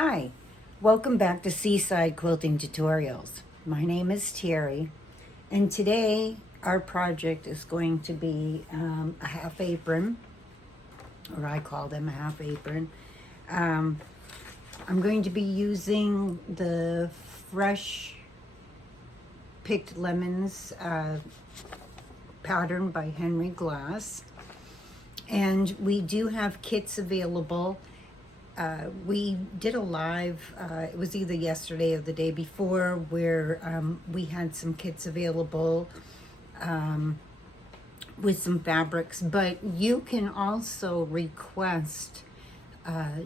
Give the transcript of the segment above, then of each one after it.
Hi, welcome back to Seaside Quilting Tutorials. My name is Terry, and today our project is going to be a half apron, or I call them a half apron. I'm going to be using the fresh picked lemons pattern by Henry Glass, and we do have kits available. We did a live, it was either yesterday or the day before, where we had some kits available with some fabrics, but you can also request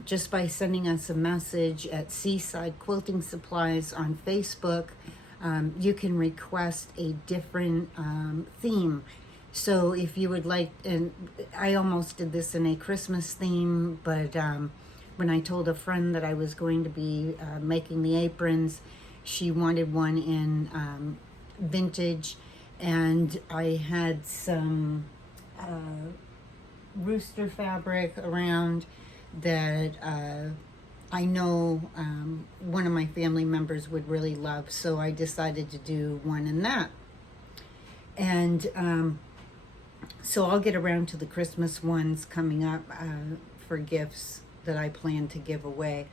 just by sending us a message at Seaside Quilting Supplies on Facebook. You can request a different theme. So if you would like, and I almost did this in a Christmas theme, but when I told a friend that I was going to be making the aprons, she wanted one in vintage, and I had some rooster fabric around that I know one of my family members would really love, so I decided to do one in that. And so I'll get around to the Christmas ones coming up for gifts that I plan to give away.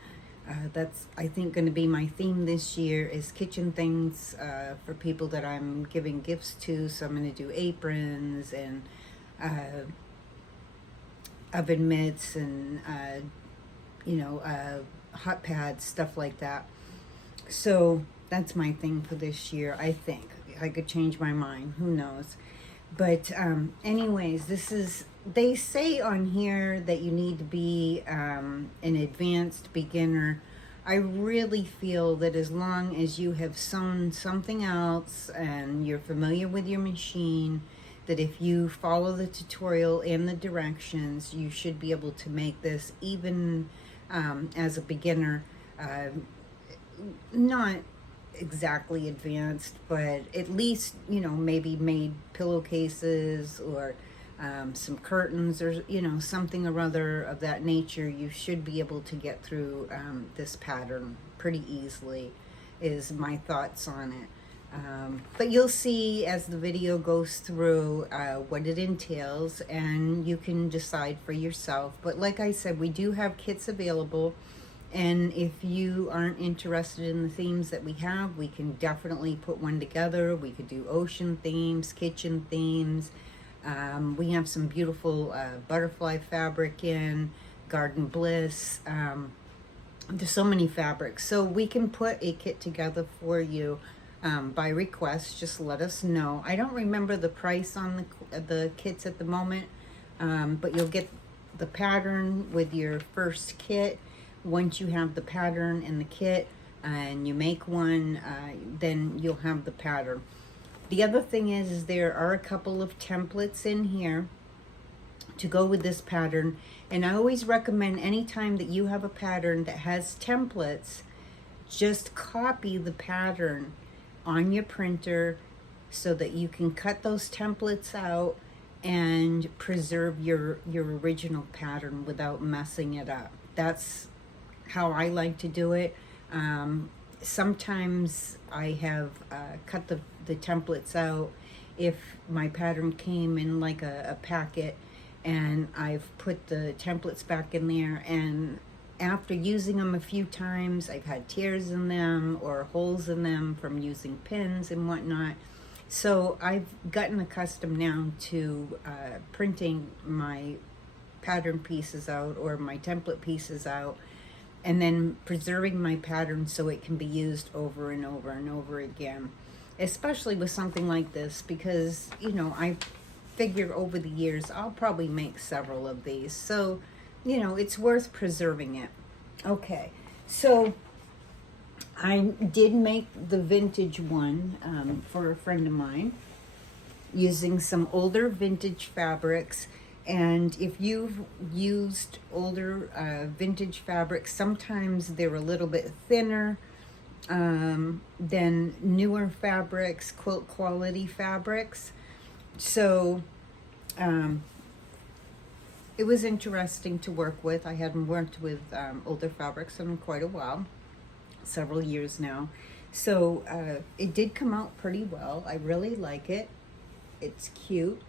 That's, I think, going to be my theme this year, is kitchen things for people that I'm giving gifts to. So I'm going to do aprons and oven mitts and hot pads, stuff like that. So that's my thing for this year. I think I could change my mind, who knows. But anyways, this is, they say on here that you need to be an advanced beginner. I really feel that as long as you have sewn something else and you're familiar with your machine, that if you follow the tutorial and the directions, you should be able to make this even as a beginner. Not exactly advanced, but at least, maybe made pillowcases or some curtains, or something or other of that nature. You should be able to get through this pattern pretty easily, is my thoughts on it. But you'll see as the video goes through what it entails, and you can decide for yourself. But like I said, we do have kits available. And if you aren't interested in the themes that we have, we can definitely put one together. We could do ocean themes, kitchen themes. We have some beautiful butterfly fabric in, garden bliss. There's so many fabrics. So we can put a kit together for you by request. Just let us know. I don't remember the price on the kits at the moment, but you'll get the pattern with your first kit. Once you have the pattern in the kit and you make one, then you'll have the pattern. The other thing is there are a couple of templates in here to go with this pattern. And I always recommend, anytime that you have a pattern that has templates, just copy the pattern on your printer so that you can cut those templates out and preserve your original pattern without messing it up. That's how I like to do it. Sometimes I have cut the templates out if my pattern came in like a packet, and I've put the templates back in there, and after using them a few times, I've had tears in them or holes in them from using pins and whatnot. So I've gotten accustomed now to printing my pattern pieces out, or my template pieces out, and then preserving my pattern so it can be used over and over and over again, especially with something like this, because I figure over the years I'll probably make several of these, so it's worth preserving it. Okay, so I did make the vintage one for a friend of mine using some older vintage fabrics. And if you've used older vintage fabrics, sometimes they're a little bit thinner than newer fabrics, quilt quality fabrics. So it was interesting to work with. I hadn't worked with older fabrics in quite a while, several years now. So it did come out pretty well. I really like it. It's cute.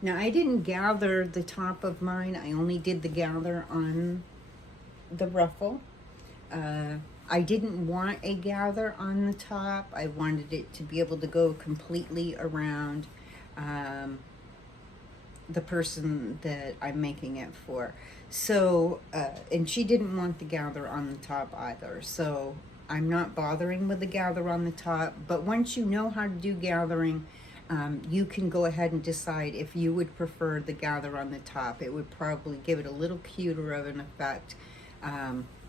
Now, I didn't gather the top of mine. I only did the gather on the ruffle. I didn't want a gather on the top. I wanted it to be able to go completely around the person that I'm making it for. So, and she didn't want the gather on the top either. So I'm not bothering with the gather on the top. But once you know how to do gathering, you can go ahead and decide if you would prefer the gather on the top. It would probably give it a little cuter of an effect.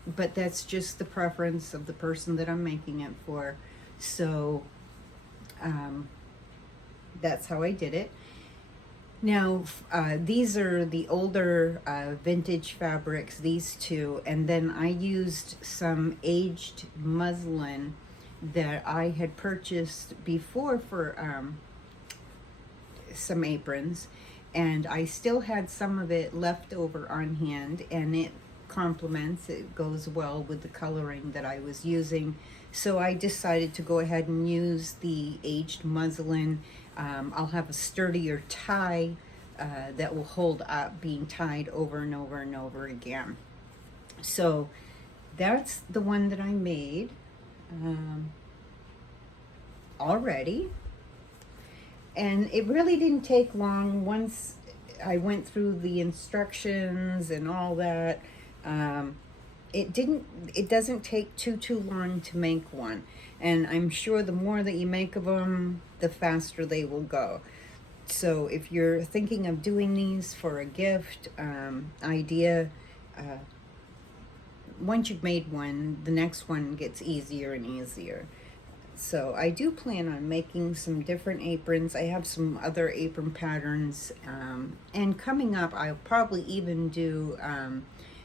But that's just the preference of the person that I'm making it for. So that's how I did it. Now, these are the older vintage fabrics, these two, and then I used some aged muslin that I had purchased before for some aprons, and I still had some of it left over on hand, and it complements, it goes well with the coloring that I was using. So I decided to go ahead and use the aged muslin. I'll have a sturdier tie that will hold up being tied over and over and over again. So that's the one that I made already. And it really didn't take long. Once I went through the instructions and all that, it doesn't take too long to make one. And I'm sure the more that you make of them, the faster they will go. So if you're thinking of doing these for a gift idea, once you've made one, the next one gets easier and easier. So I do plan on making some different aprons. I have some other apron patterns, and coming up I'll probably even do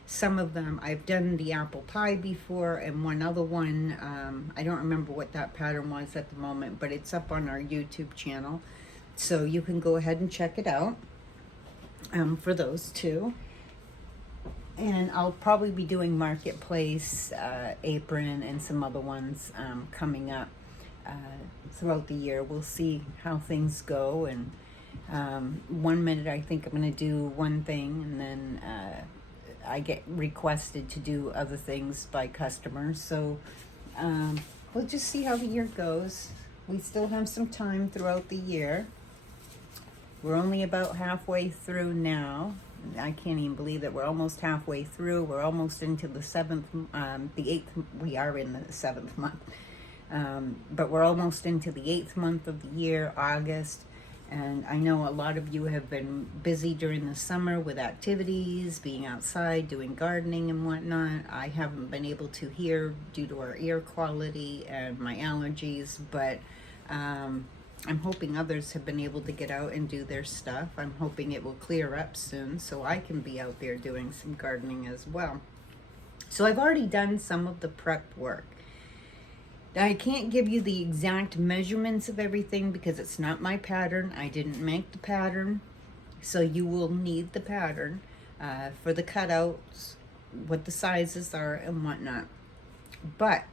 some of them. I've done the apple pie before, and one other one, I don't remember what that pattern was at the moment, but it's up on our YouTube channel, so you can go ahead and check it out for those two. And I'll probably be doing Marketplace, apron, and some other ones coming up throughout the year. We'll see how things go, and one minute I think I'm going to do one thing, and then I get requested to do other things by customers. So we'll just see how the year goes. We still have some time throughout the year. We're only about halfway through now. I can't even believe that we're almost halfway through. We're almost into the the eighth. We are in the 7th month, but we're almost into the 8th month of the year, August. And I know a lot of you have been busy during the summer with activities, being outside, doing gardening and whatnot. I haven't been able to here due to our air quality and my allergies, but I'm hoping others have been able to get out and do their stuff. I'm hoping it will clear up soon so I can be out there doing some gardening as well. So I've already done some of the prep work. I can't give you the exact measurements of everything because it's not my pattern. I didn't make the pattern, so you will need the pattern for the cutouts, what the sizes are and whatnot. But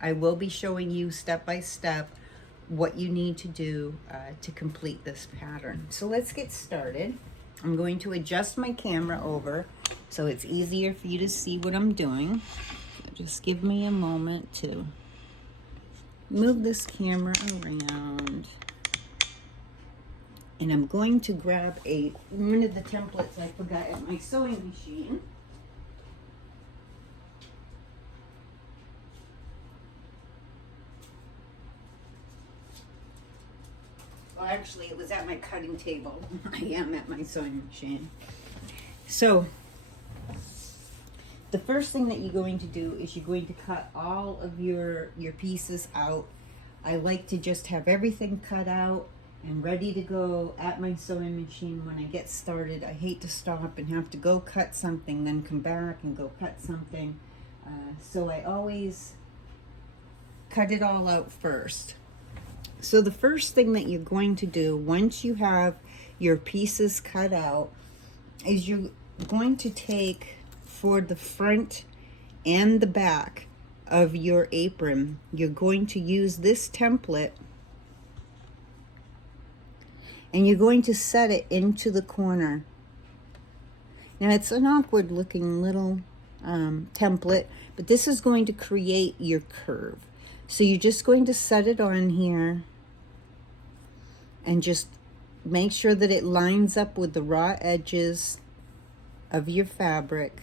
I will be showing you step by step what you need to do to complete this pattern. So let's get started. I'm going to adjust my camera over so it's easier for you to see what I'm doing. So just give me a moment to move this camera around. And I'm going to grab one of the templates I forgot at my sewing machine. Well, actually, it was at my cutting table. I am at my sewing machine. So, the first thing that you're going to do is you're going to cut all of your pieces out. I like to just have everything cut out and ready to go at my sewing machine when I get started. I hate to stop and have to go cut something, then come back and go cut something. So I always cut it all out first. So the first thing that you're going to do once you have your pieces cut out, is you're going to take, for the front and the back of your apron, you're going to use this template, and you're going to set it into the corner. Now it's an awkward looking little template, but this is going to create your curve. So you're just going to set it on here and just make sure that it lines up with the raw edges of your fabric.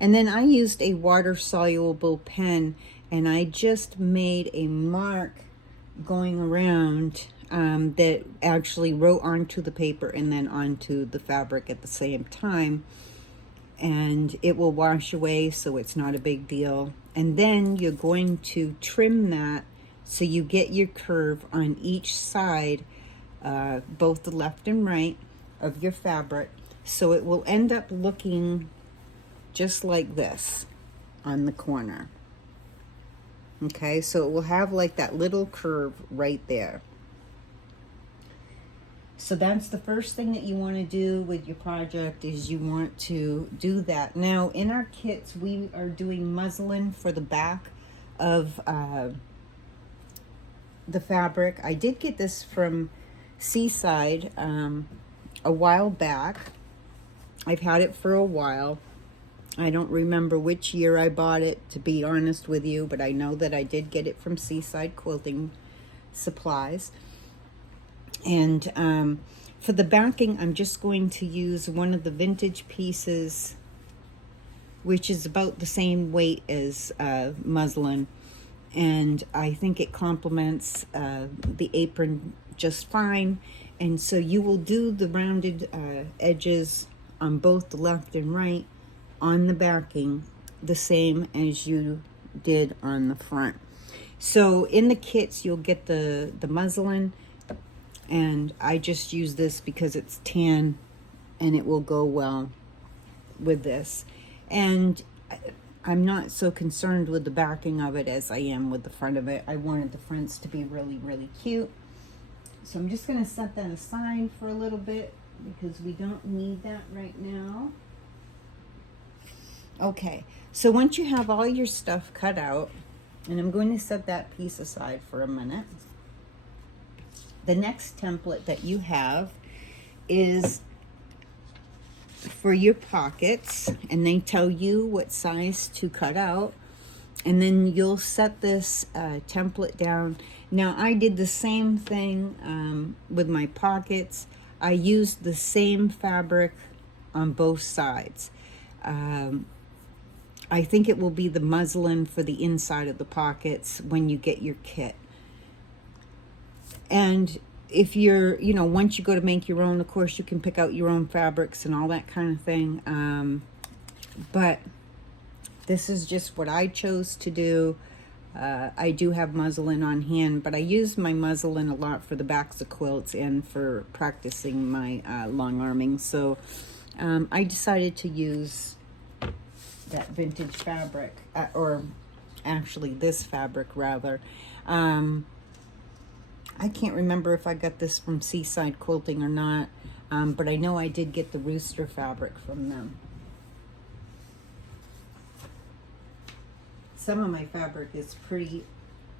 And then I used a water soluble pen, and I just made a mark going around that actually wrote onto the paper and then onto the fabric at the same time. And it will wash away, so it's not a big deal. And then you're going to trim that so you get your curve on each side, both the left and right of your fabric. So it will end up looking just like this on the corner. Okay, so it will have like that little curve right there. So that's the first thing that you want to do with your project, is you want to do that. Now in our kits, we are doing muslin for the back of the fabric. I did get this from Seaside a while back. I've had it for a while. I don't remember which year I bought it, to be honest with you, but I know that I did get it from Seaside Quilting Supplies. And for the backing, I'm just going to use one of the vintage pieces, which is about the same weight as muslin. And I think it complements the apron just fine. And so you will do the rounded edges on both the left and right on the backing the same as you did on the front. So in the kits, you'll get the muslin, and I just use this because it's tan and it will go well with this. And I'm not so concerned with the backing of it as I am with the front of it. I wanted the fronts to be really, really cute. So I'm just going to set that aside for a little bit because we don't need that right now. Okay, so once you have all your stuff cut out, and I'm going to set that piece aside for a minute, the next template that you have is for your pockets, and they tell you what size to cut out, and then you'll set this template down. Now I did the same thing with my pockets. I used the same fabric on both sides. I think it will be the muslin for the inside of the pockets when you get your kit. And if you're, once you go to make your own, of course, you can pick out your own fabrics and all that kind of thing. But this is just what I chose to do. I do have muslin on hand, but I use my muslin a lot for the backs of quilts and for practicing my long arming. So I decided to use that vintage fabric, or actually this fabric rather. I can't remember if I got this from Seaside Quilting or not, but I know I did get the rooster fabric from them. Some of my fabric is pretty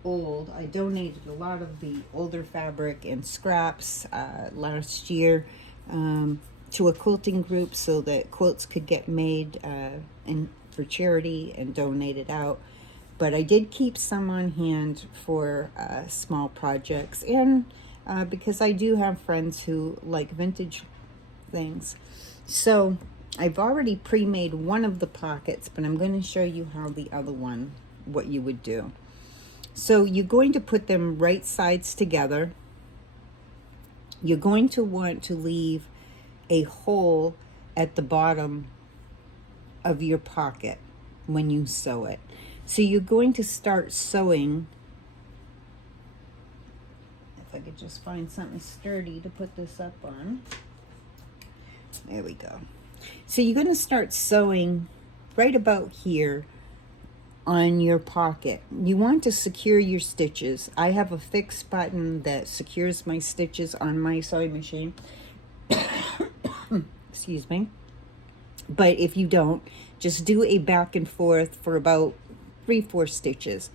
old. I donated a lot of the older fabric and scraps last year to a quilting group so that quilts could get made for charity and donated out. But I did keep some on hand for small projects, and because I do have friends who like vintage things. So I've already pre-made one of the pockets, but I'm going to show you how the other one, what you would do. So you're going to put them right sides together. You're going to want to leave a hole at the bottom of your pocket when you sew it. So you're going to start sewing. If I could just find something sturdy to put this up on. There we go. So you're going to start sewing right about here on your pocket. You want to secure your stitches. I have a fixed button that secures my stitches on my sewing machine. Excuse me. But if you don't, just do a back and forth for about 3-4 stitches.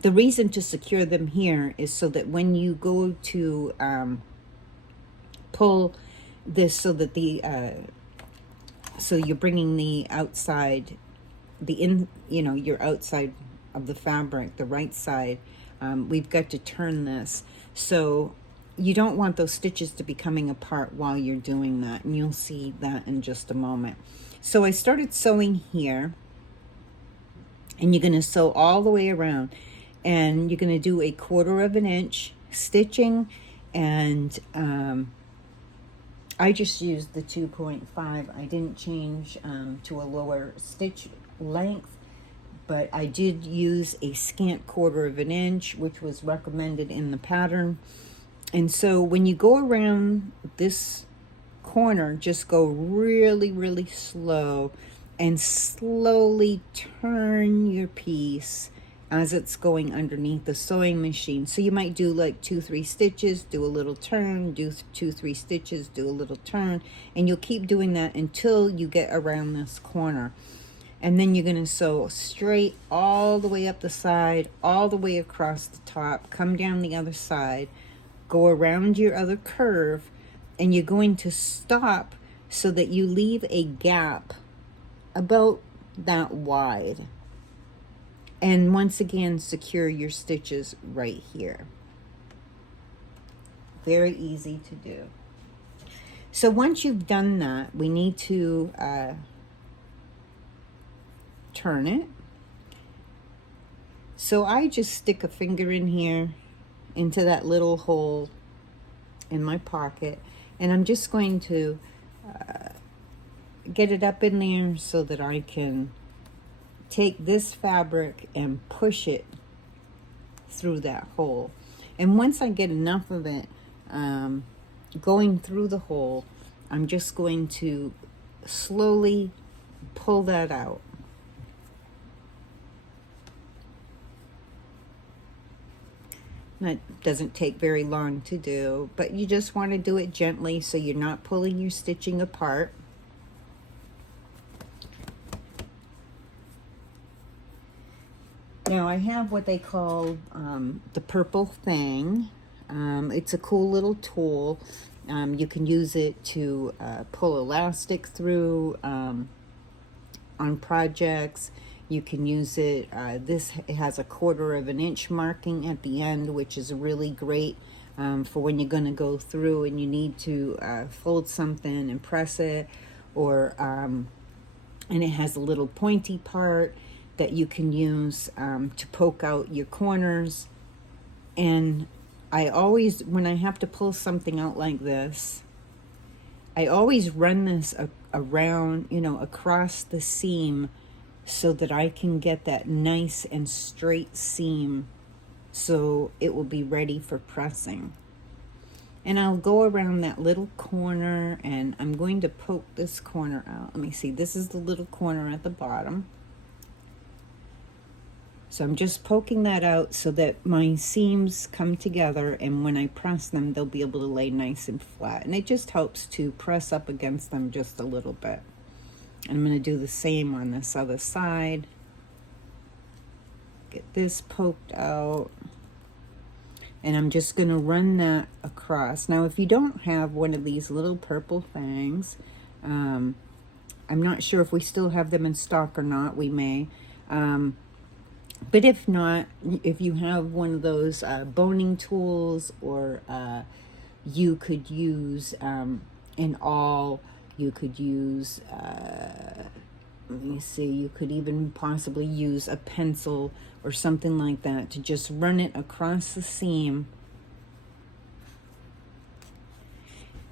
The reason to secure them here is so that when you go to pull this, so that the so you're bringing the outside, your outside of the fabric, the right side, we've got to turn this. So you don't want those stitches to be coming apart while you're doing that, and you'll see that in just a moment. So I started sewing here, and you're going to sew all the way around, and you're going to do a 1/4 inch stitching, and I just used the 2.5. I didn't change to a lower stitch length, but I did use a scant 1/4 inch, which was recommended in the pattern. And so when you go around this corner, just go really, really slow and slowly turn your piece as it's going underneath the sewing machine. So you might do like 2-3 stitches, do a little turn, do 2-3 stitches, do a little turn, and you'll keep doing that until you get around this corner. And then you're going to sew straight all the way up the side, all the way across the top, come down the other side, go around your other curve, and you're going to stop so that you leave a gap about that wide. And once again, secure your stitches right here. Very easy to do. So once you've done that, we need to turn it. So I just stick a finger in here into that little hole in my pocket, and I'm just going to get it up in there so that I can take this fabric and push it through that hole. And once I get enough of it going through the hole, I'm just going to slowly pull that out. That doesn't take very long to do, but you just want to do it gently so you're not pulling your stitching apart. Now I have what they call the purple thing. It's a cool little tool. You can use it to pull elastic through on projects. You can use it, it has a 1/4 inch marking at the end, which is really great for when you're going to go through and you need to fold something and press it, or and it has a little pointy part that you can use to poke out your corners. And I always, when I have to pull something out like this, I always run this around, across the seam, so that I can get that nice and straight seam so it will be ready for pressing. And I'll go around that little corner, and I'm going to poke this corner out. Let me see, this is the little corner at the bottom. So I'm just poking that out so that my seams come together, and when I press them, they'll be able to lay nice and flat. And it just helps to press up against them just a little bit. I'm going to do the same on this other side. Get this poked out. And I'm just going to run that across. Now, if you don't have one of these little purple things, I'm not sure if we still have them in stock or not. We may. But if not, if you have one of those boning tools, or you could use an awl. You could use, let me see, you could even possibly use a pencil or something like that to just run it across the seam.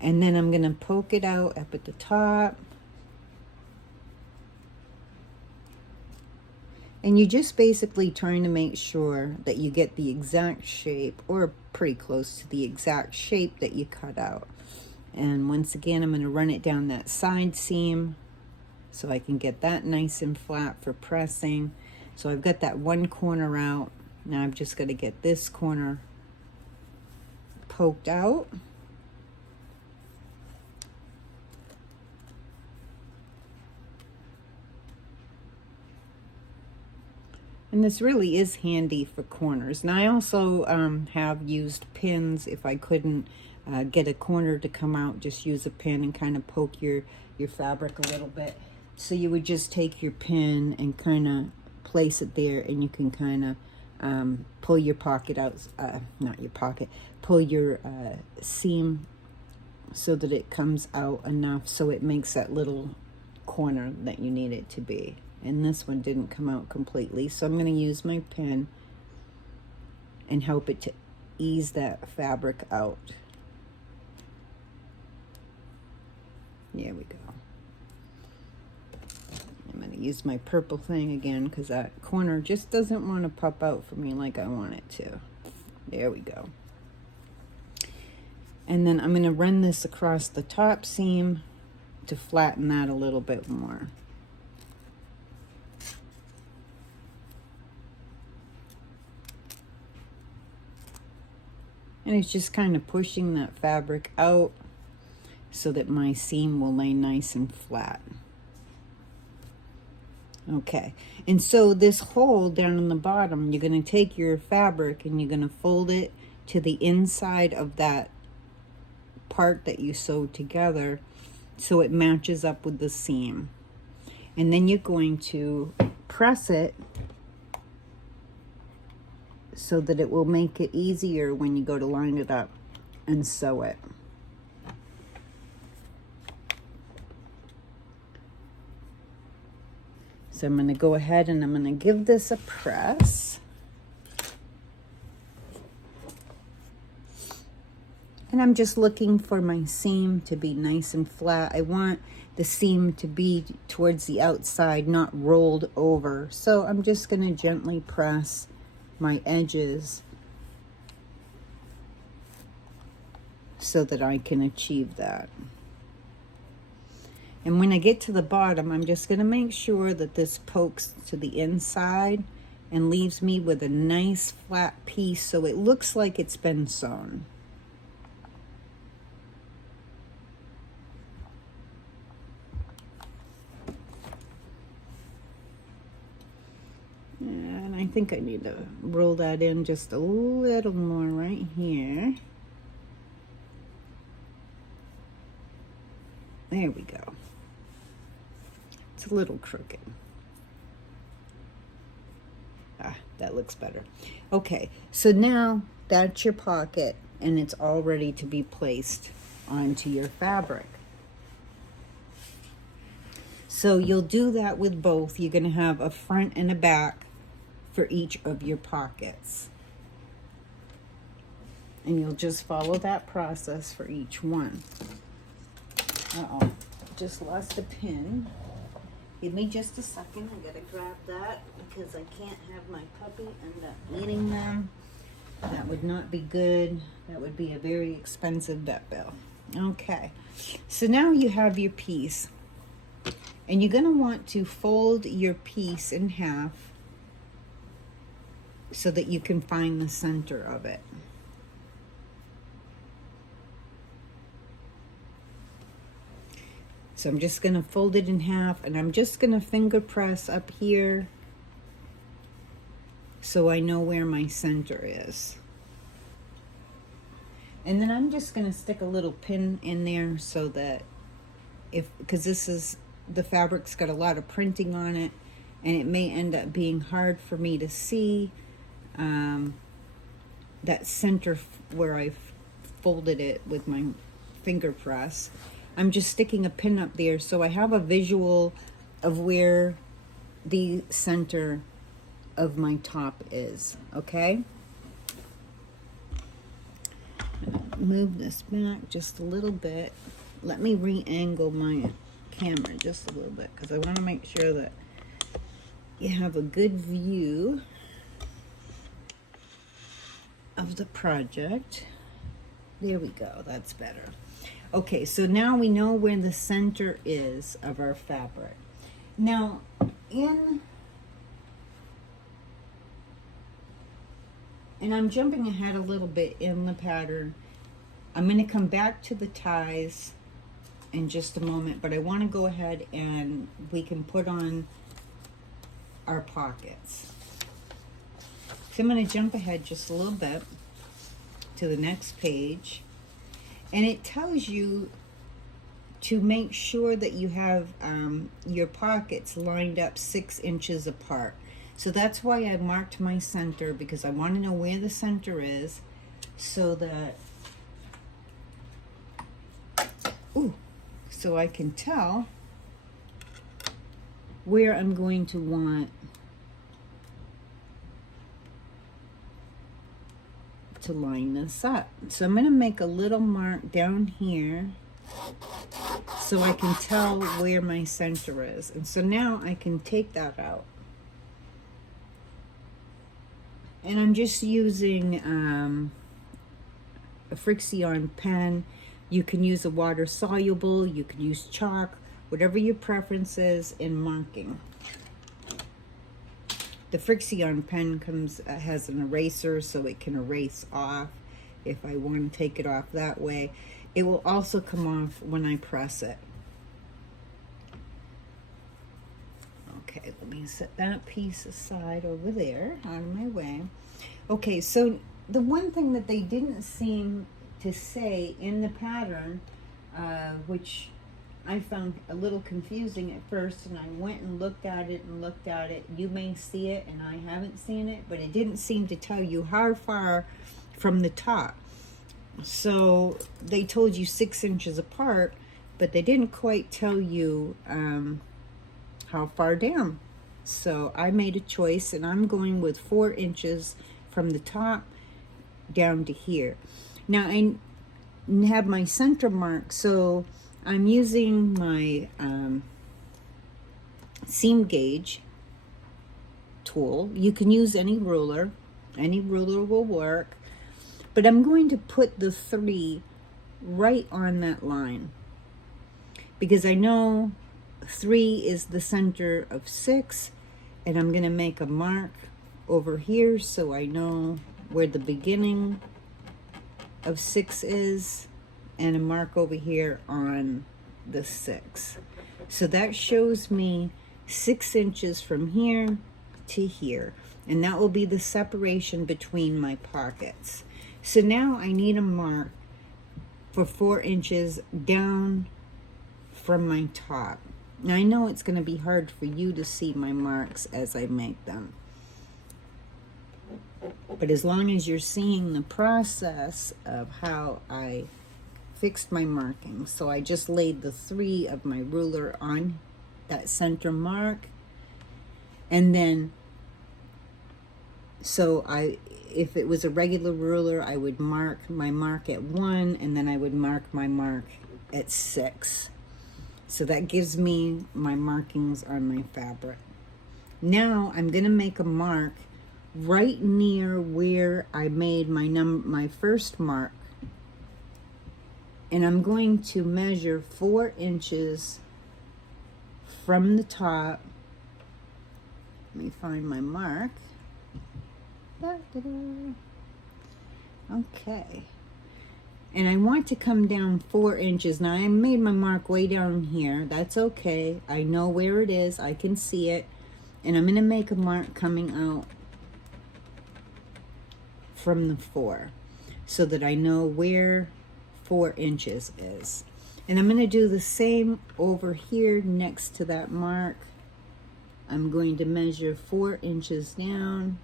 And then I'm going to poke it out up at the top. And you're just basically trying to make sure that you get the exact shape, or pretty close to the exact shape that you cut out. And once again, I'm going to run it down that side seam so I can get that nice and flat for pressing. So I've got that one corner out. Now I've just got to get this corner poked out. And this really is handy for corners. And I also have used pins if I couldn't get a corner to come out. Just use a pin and kind of poke your fabric a little bit. So you would just take your pin and kind of place it there, and you can kind of pull your pocket out, not your pocket, pull your seam so that it comes out enough so it makes that little corner that you need it to be. And this one didn't come out completely, so I'm going to use my pin and help it to ease that fabric out. There we go. I'm going to use my purple thing again because that corner just doesn't want to pop out for me like I want it to. There we go. And then I'm going to run this across the top seam to flatten that a little bit more. And it's just kind of pushing that fabric out so that my seam will lay nice and flat. Okay, and so this hole down in the bottom, you're going to take your fabric and you're going to fold it to the inside of that part that you sewed together so it matches up with the seam. And then you're going to press it so that it will make it easier when you go to line it up and sew it. So I'm going to go ahead and I'm going to give this a press. And I'm just looking for my seam to be nice and flat. I want the seam to be towards the outside, not rolled over. So I'm just going to gently press my edges so that I can achieve that. And when I get to the bottom, I'm just going to make sure that this pokes to the inside and leaves me with a nice flat piece so it looks like it's been sewn. And I think I need to roll that in just a little more right here. There we go. It's a little crooked. Ah, that looks better. Okay, so now that's your pocket and it's all ready to be placed onto your fabric. So you'll do that with both. You're going to have a front and a back for each of your pockets. And you'll just follow that process for each one. Uh-oh, just lost a pin. Give me just a second. I gotta grab that because I can't have my puppy end up eating them. That would not be good. That would be a very expensive vet bill. Okay, so now you have your piece. And you're gonna want to fold your piece in half so that you can find the center of it. So I'm just going to fold it in half and I'm just going to finger press up here so I know where my center is. And then I'm just going to stick a little pin in there so that because this is, the fabric's got a lot of printing on it and it may end up being hard for me to see that center where I folded it with my finger press. I'm just sticking a pin up there so I have a visual of where the center of my top is, okay? Move this back just a little bit. Let me re-angle my camera just a little bit because I want to make sure that you have a good view of the project. There we go, that's better. Okay, so now we know where the center is of our fabric. Now, and I'm jumping ahead a little bit in the pattern. I'm going to come back to the ties in just a moment, but I want to go ahead and we can put on our pockets. So I'm going to jump ahead just a little bit to the next page. And it tells you to make sure that you have your pockets lined up 6 inches apart. So that's why I marked my center, because I want to know where the center is, so that, so I can tell where I'm going to want to line this up. So I'm going to make a little mark down here so I can tell where my center is. And so now I can take that out. And I'm just using a Frixion pen. You can use a water soluble, you can use chalk, whatever your preference is in marking. The Frixion pen has an eraser, so it can erase off if I want to take it off that way. It will also come off when I press it. Okay, let me set that piece aside over there, out of my way. Okay, so the one thing that they didn't seem to say in the pattern, which I found a little confusing at first, and I went and looked at it and looked at it. You may see it and I haven't seen it, but it didn't seem to tell you how far from the top. So they told you 6 inches apart, but they didn't quite tell you how far down. So I made a choice, and I'm going with 4 inches from the top down to here. Now I have my center mark, so I'm using my seam gauge tool. You can use any ruler will work, but I'm going to put the 3 right on that line, because I know 3 is the center of 6, and I'm going to make a mark over here so I know where the beginning of 6 is, and a mark over here on the 6. So that shows me 6 inches from here to here, and that will be the separation between my pockets. So now I need a mark for 4 inches down from my top. Now I know it's going to be hard for you to see my marks as I make them, but as long as you're seeing the process of how I fixed my marking. So I just laid the 3 of my ruler on that center mark, and then if it was a regular ruler, I would mark my mark at 1, and then I would mark my mark at 6. So that gives me my markings on my fabric. Now I'm going to make a mark right near where I made my first mark, and I'm going to measure 4 inches from the top. Let me find my mark. Okay. And I want to come down 4 inches. Now I made my mark way down here. That's okay. I know where it is. I can see it. And I'm going to make a mark coming out from the 4, so that I know where 4 inches is. And I'm going to do the same over here next to that mark. I'm going to measure 4 inches down.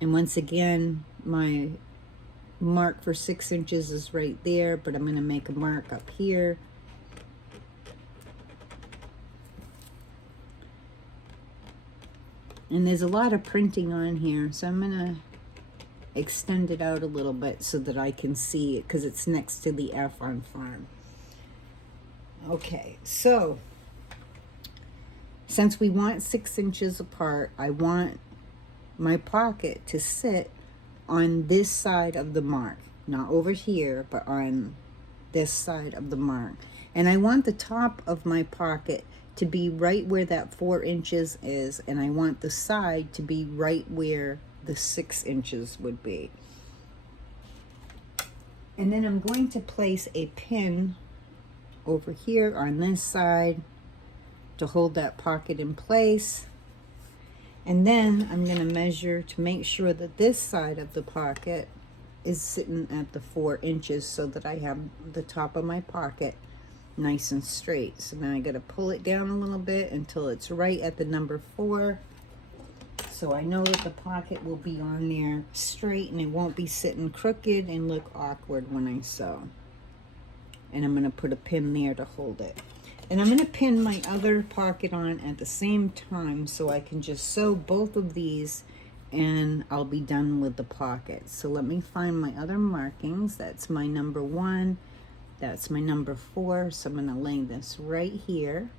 And once again, my mark for 6 inches is right there, but I'm going to make a mark up here. And there's a lot of printing on here, so I'm going to extend it out a little bit so that I can see it, because it's next to the F on farm. Okay, so since we want 6 inches apart, I want my pocket to sit on this side of the mark, not over here, but on this side of the mark. And I want the top of my pocket to be right where that 4 inches is, and I want the side to be right where the 6 inches would be. And then I'm going to place a pin over here on this side to hold that pocket in place. And then I'm going to measure to make sure that this side of the pocket is sitting at the 4 inches so that I have the top of my pocket nice and straight. So now I got to pull it down a little bit until it's right at the number 4. So I know that the pocket will be on there straight and it won't be sitting crooked and look awkward when I sew. And I'm going to put a pin there to hold it. And I'm going to pin my other pocket on at the same time so I can just sew both of these and I'll be done with the pocket. So let me find my other markings. That's my number 1. That's my number 4. So I'm going to lay this right here.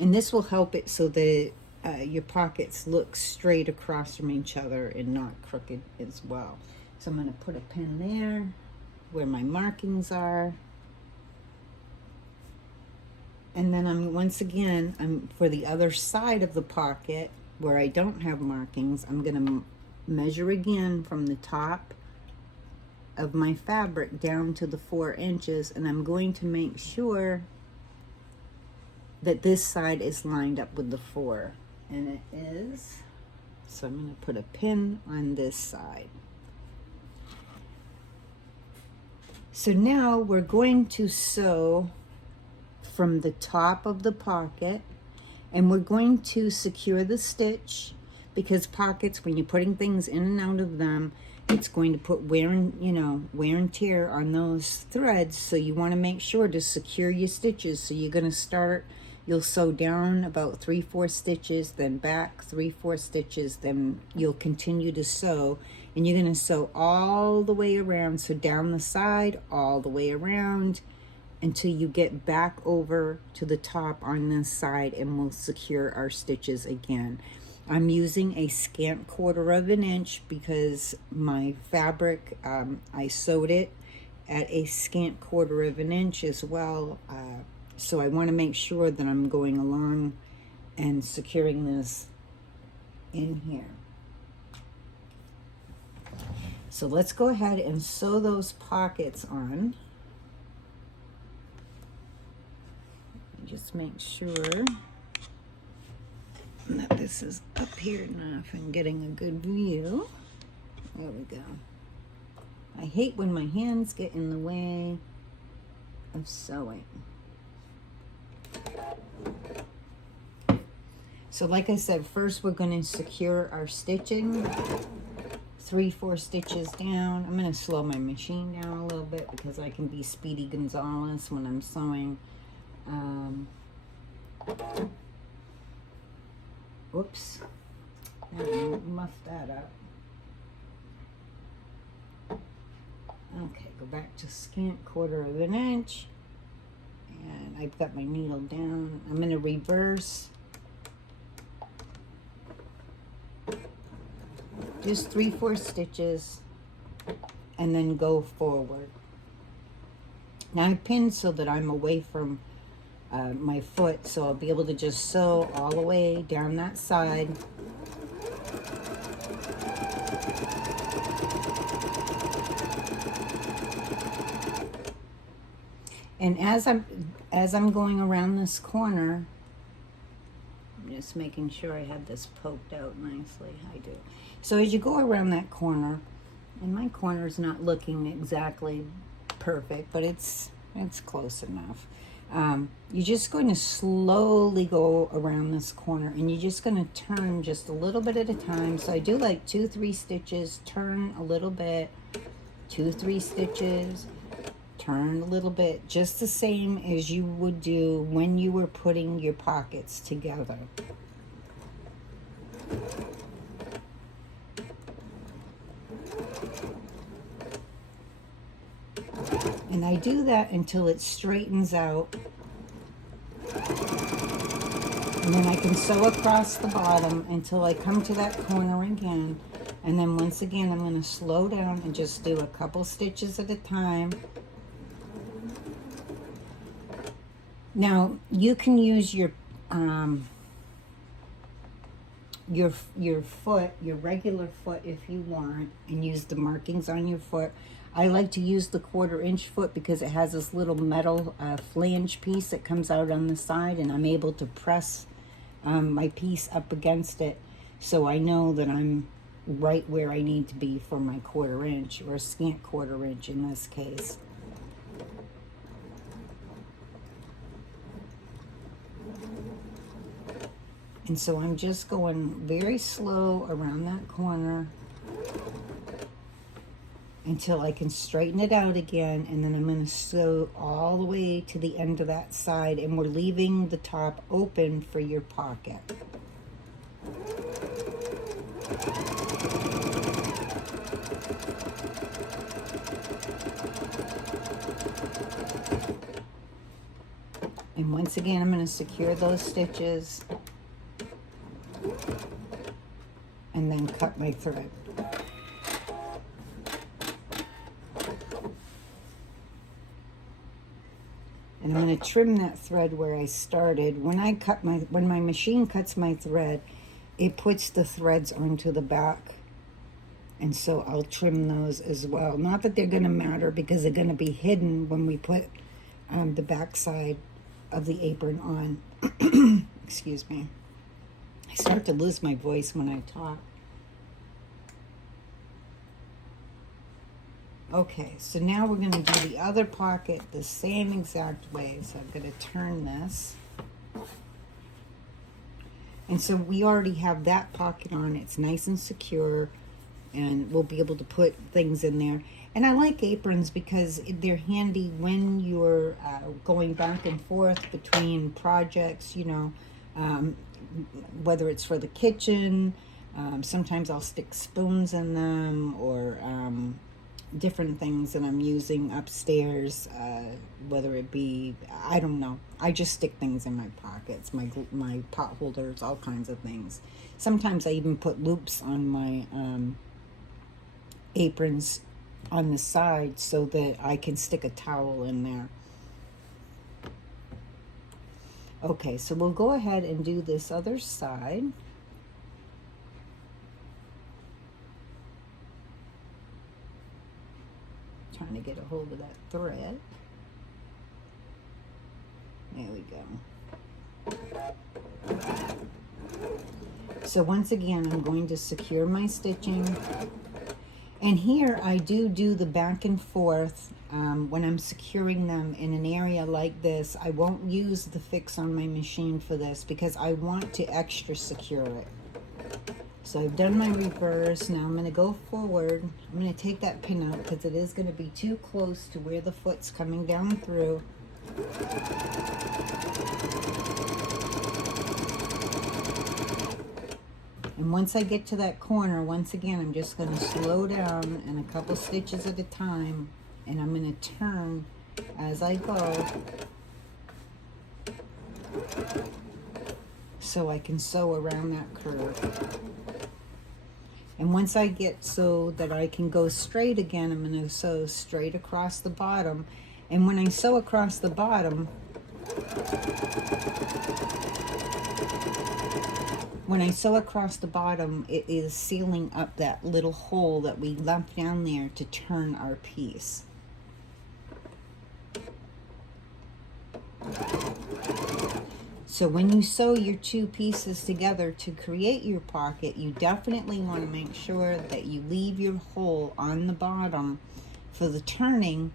And this will help it so that your pockets look straight across from each other and not crooked as well. So I'm going to put a pin there where my markings are. And then I'm for the other side of the pocket where I don't have markings, I'm going to measure again from the top of my fabric down to the 4 inches, and I'm going to make sure that this side is lined up with the 4, and it is. So I'm going to put a pin on this side. So now we're going to sew from the top of the pocket, and we're going to secure the stitch, because pockets, when you're putting things in and out of them, it's going to put wear and tear on those threads. So you want to make sure to secure your stitches. So you're going to start, you'll sew down about 3/4 stitches, then back 3/4 stitches, then you'll continue to sew, and you're going to sew all the way around. So down the side, all the way around, until you get back over to the top on this side, and we'll secure our stitches again. I'm using a scant 1/4 of an inch because my fabric, I sewed it at a scant 1/4 of an inch as well. So I want to make sure that I'm going along and securing this in here. So let's go ahead and sew those pockets on. Just make sure that this is up here enough and getting a good view. There we go. I hate when my hands get in the way of sewing. So like I said, first we're going to secure our stitching. 3/4 stitches down. I'm going to slow my machine down a little bit because I can be Speedy Gonzales when I'm sewing. Oops, I muffed that up. Okay, go back to scant 1/4 of an inch, and I've got my needle down. I'm going to reverse just 3/4 stitches and then go forward. Now I pinned so that I'm away from my foot, so I'll be able to just sew all the way down that side. And as I'm going around this corner, I'm just making sure I have this poked out nicely. I do. So as you go around that corner, and my corner is not looking exactly perfect, but it's close enough. You're just going to slowly go around this corner, and you're just going to turn just a little bit at a time. So I do like 2-3 stitches, turn a little bit, 2-3 stitches, turn a little bit, just the same as you would do when you were putting your pockets together. And I do that until it straightens out. And then I can sew across the bottom until I come to that corner again. And then once again, I'm going to slow down and just do a couple stitches at a time. Now, you can use your foot, your regular foot if you want, and use the markings on your foot. I like to use the 1/4 inch foot because it has this little metal flange piece that comes out on the side, and I'm able to press my piece up against it, so I know that I'm right where I need to be for my 1/4 inch, or scant 1/4 inch in this case. And so I'm just going very slow around that corner until I can straighten it out again, and then I'm going to sew all the way to the end of that side, and we're leaving the top open for your pocket. And once again, I'm going to secure those stitches and then cut my thread. And I'm going to trim that thread where I started. When my machine cuts my thread, it puts the threads onto the back. And so I'll trim those as well. Not that they're going to matter, because they're going to be hidden when we put the back side of the apron on. Excuse me. I start to lose my voice when I talk. Okay, so now we're going to do the other pocket the same exact way. So I'm going to turn this. And so we already have that pocket on. It's nice and secure, and we'll be able to put things in there. And I like aprons because they're handy when you're going back and forth between projects, you know, whether it's for the kitchen. Sometimes I'll stick spoons in them, or different things that I'm using upstairs, whether it be, I don't know. I just stick things in my pockets, my pot holders, all kinds of things. Sometimes I even put loops on my aprons on the side so that I can stick a towel in there. Okay, so we'll go ahead and do this other side. Trying to get a hold of that thread. There we go. So once again, I'm going to secure my stitching. And here I do the back and forth when I'm securing them in an area like this. I won't use the fix on my machine for this because I want to extra secure it. So I've done my reverse. Now I'm going to go forward. I'm going to take that pin out because it is going to be too close to where the foot's coming down through. And once I get to that corner, once again, I'm just going to slow down and a couple stitches at a time, and I'm going to turn as I go so I can sew around that curve. And once I get so that I can go straight again, I'm going to sew straight across the bottom. And when I sew across the bottom, it is sealing up that little hole that we left down there to turn our piece. So when you sew your two pieces together to create your pocket, you definitely want to make sure that you leave your hole on the bottom for the turning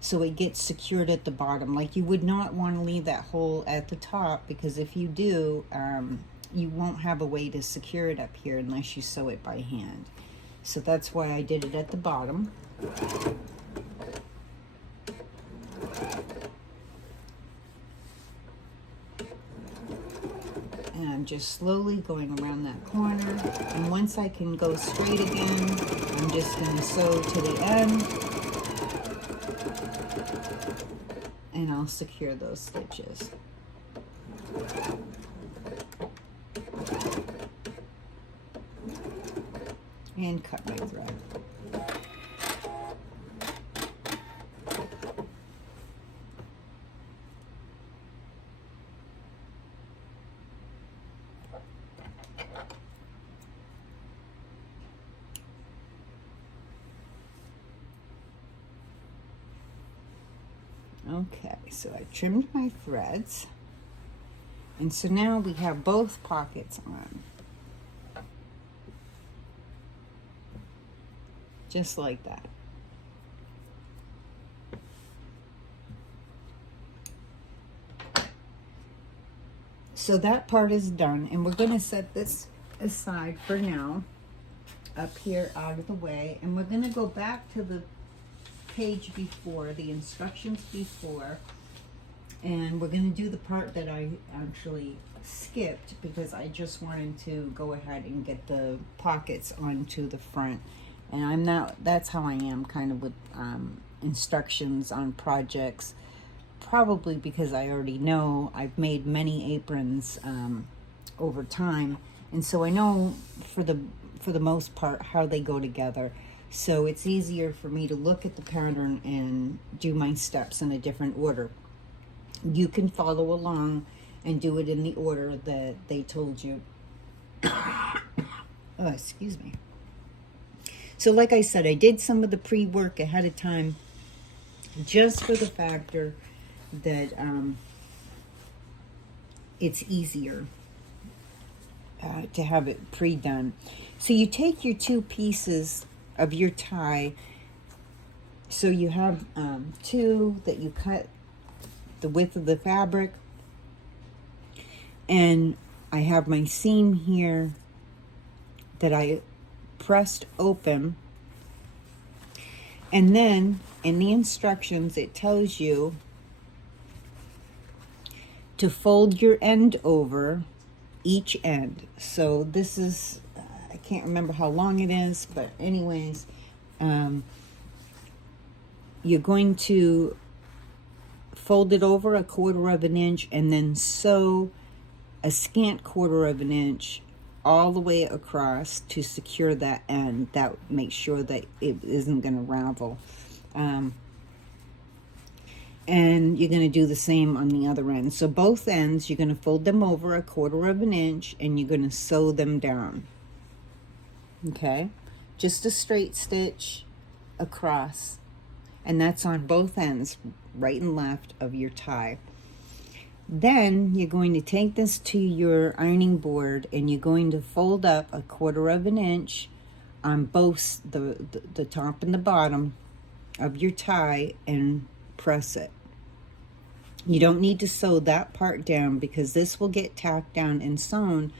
so it gets secured at the bottom. Like, you would not want to leave that hole at the top, because if you do, you won't have a way to secure it up here unless you sew it by hand. So that's why I did it at the bottom. And I'm just slowly going around that corner. And once I can go straight again, I'm just going to sew to the end. And I'll secure those stitches. And cut my thread. Okay, so I trimmed my threads. And so now we have both pockets on. Just like that. So that part is done, and we're going to set this aside for now, up here out of the way, and we're going to go back to the page before, the instructions before, and we're going to do the part that I actually skipped because I just wanted to go ahead and get the pockets onto the front. And that's how I am kind of with instructions on projects, probably because I already know I've made many aprons over time, and so I know for the most part how they go together. So it's easier for me to look at the pattern and do my steps in a different order. You can follow along and do it in the order that they told you. Oh, excuse me. So like I said, I did some of the pre-work ahead of time just for the factor that it's easier to have it pre-done. So you take your two pieces of your tie. So you have two that you cut the width of the fabric. And I have my seam here that I pressed open, and then in the instructions it tells you to fold your end over each end. So this is I can't remember how long it is, but anyways, you're going to fold it over 1/4 of an inch and then sew a scant 1/4 of an inch all the way across to secure that end. That makes sure that it isn't going to ravel. And you're going to do the same on the other end. So both ends, you're going to fold them over 1/4 of an inch and you're going to sew them down. Okay? Just a straight stitch across. And that's on both ends, right and left of your tie. Then you're going to take this to your ironing board and you're going to fold up 1/4 of an inch on both the top and the bottom of your tie and press it. You don't need to sew that part down because this will get tacked down and sewn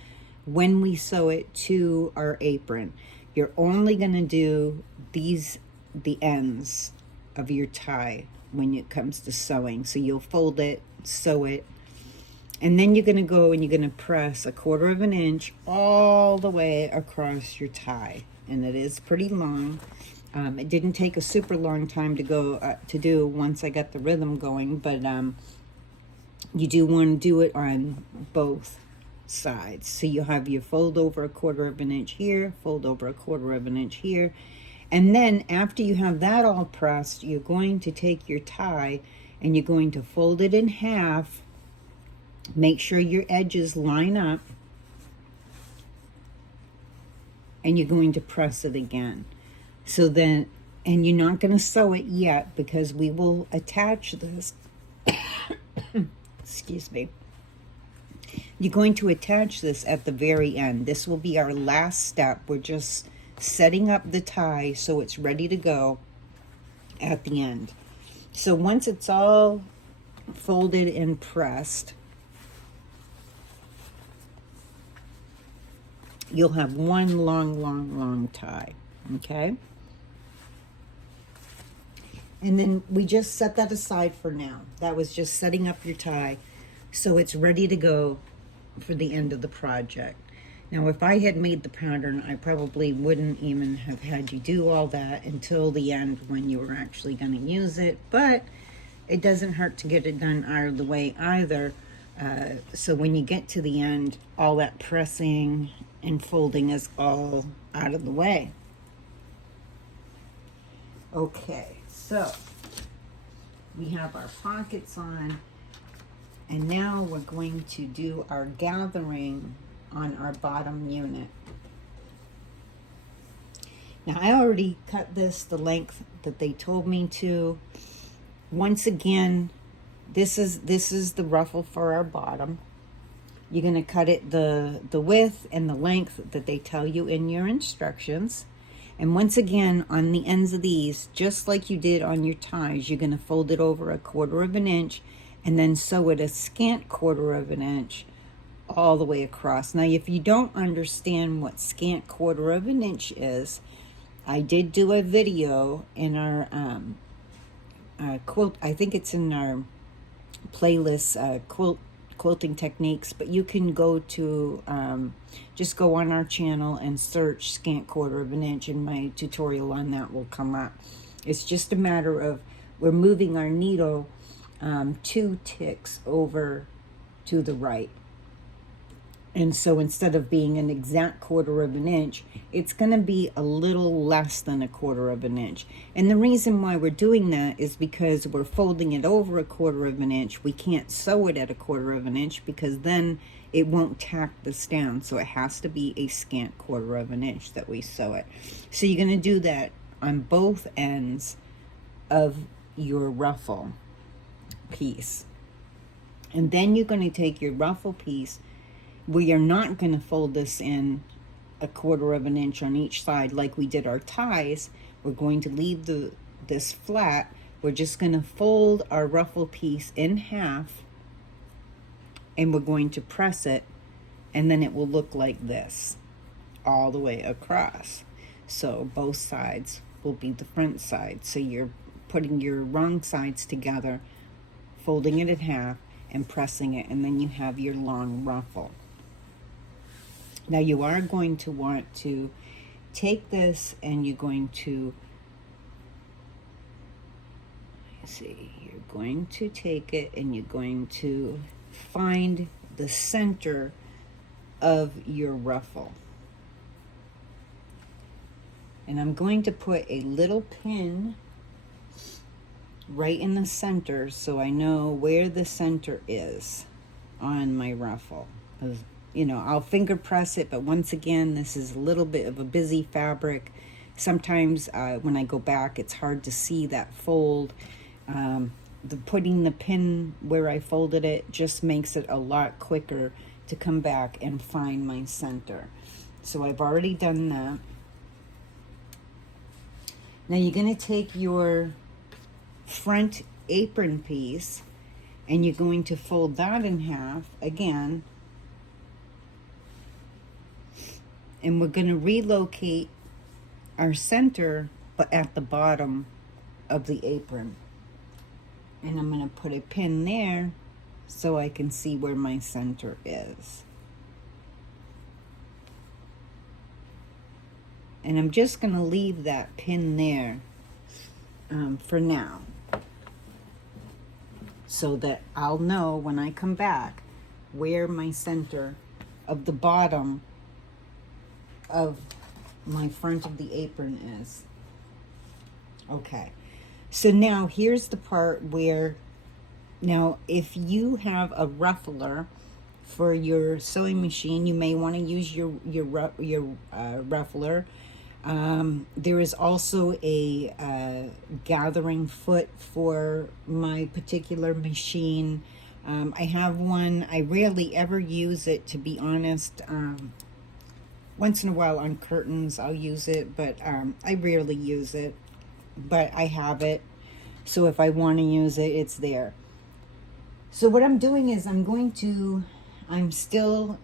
when we sew it to our apron. You're only going to do the ends of your tie when it comes to sewing. So you'll fold it, sew it, and then you're going to go and you're going to press 1/4 of an inch all the way across your tie. And it is pretty long. It didn't take a super long time to do once I got the rhythm going, but you do want to do it on both sides. So you have your fold over 1/4 of an inch here, fold over 1/4 of an inch here. And then after you have that all pressed, you're going to take your tie and you're going to fold it in half. Make sure your edges line up. And you're going to press it again. So then, and you're not going to sew it yet because we will attach this. Excuse me. You're going to attach this at the very end. This will be our last step. We're just setting up the tie so it's ready to go at the end. So once it's all folded and pressed, you'll have one long tie, okay? And then we just set that aside for now. That was just setting up your tie so it's ready to go for the end of the project. Now, if I had made the pattern, I probably wouldn't even have had you do all that until the end when you were actually going to use it, but it doesn't hurt to get it done out of the way either. So when you get to the end, all that pressing and folding is all out of the way. Okay, so we have our pockets on, and now we're going to do our gathering on our bottom unit. Now I already cut this the length that they told me to. once again, this is the ruffle for our bottom. You're going to cut it the width and the length that they tell you in your instructions. And once again, on the ends of these, just like you did on your ties, you're going to fold it over 1/4 of an inch and then sew it a scant 1/4 of an inch all the way across. Now, if you don't understand what scant 1/4 of an inch is, I did do a video in our quilt. I think it's in our playlist, quilting techniques, but you can go to just go on our channel and search scant 1/4 of an inch, and my tutorial on that will come up. It's just a matter of we're moving our needle 2 ticks over to the right. And so instead of being an exact 1/4 of an inch, it's going to be a little less than 1/4 of an inch. And the reason why we're doing that is because we're folding it over 1/4 of an inch. We can't sew it at 1/4 of an inch because then it won't tack this down. So it has to be a scant 1/4 of an inch that we sew it. So you're going to do that on both ends of your ruffle piece. And then you're going to take your ruffle piece. We are not going to fold this in 1/4 of an inch on each side like we did our ties. We're going to leave this flat. We're just going to fold our ruffle piece in half, and we're going to press it, and then it will look like this all the way across. So both sides will be the front side. So you're putting your wrong sides together, folding it in half, and pressing it, and then you have your long ruffle. Now you are going to want to take this and you're going to, you're going to take it and you're going to find the center of your ruffle. And I'm going to put a little pin right in the center so I know where the center is on my ruffle. You know, I'll finger press it, but once again, this is a little bit of a busy fabric. Sometimes when I go back, it's hard to see that fold. Putting the pin where I folded it just makes it a lot quicker to come back and find my center. So I've already done that. Now you're going to take your front apron piece and you're going to fold that in half again. And we're going to relocate our center, but at the bottom of the apron. And I'm going to put a pin there so I can see where my center is. And I'm just going to leave that pin there for now, so that I'll know when I come back where my center of the bottom of my front of the apron is. Okay, so now here's the part where, now if you have a ruffler for your sewing machine, you may want to use your ruffler. There is also a gathering foot for my particular machine. I have one. I rarely ever use it, to be honest. Once in a while on curtains I'll use it, but I rarely use it. But I have it, so if I want to use it, it's there. So what I'm doing is I'm still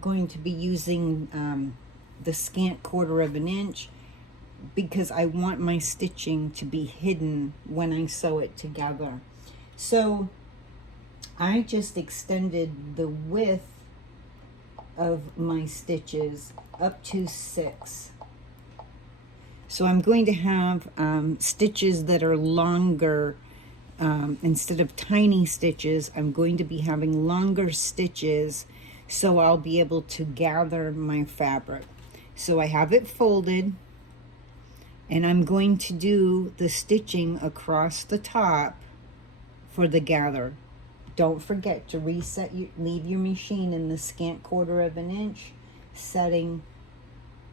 going to be using the scant 1/4 of an inch, because I want my stitching to be hidden when I sew it together. So I just extended the width of my stitches up to 6. So I'm going to have stitches that are longer. Instead of tiny stitches, I'm going to be having longer stitches, so I'll be able to gather my fabric. So I have it folded, and I'm going to do the stitching across the top for the gather. Don't forget to leave your machine in the scant 1/4 of an inch setting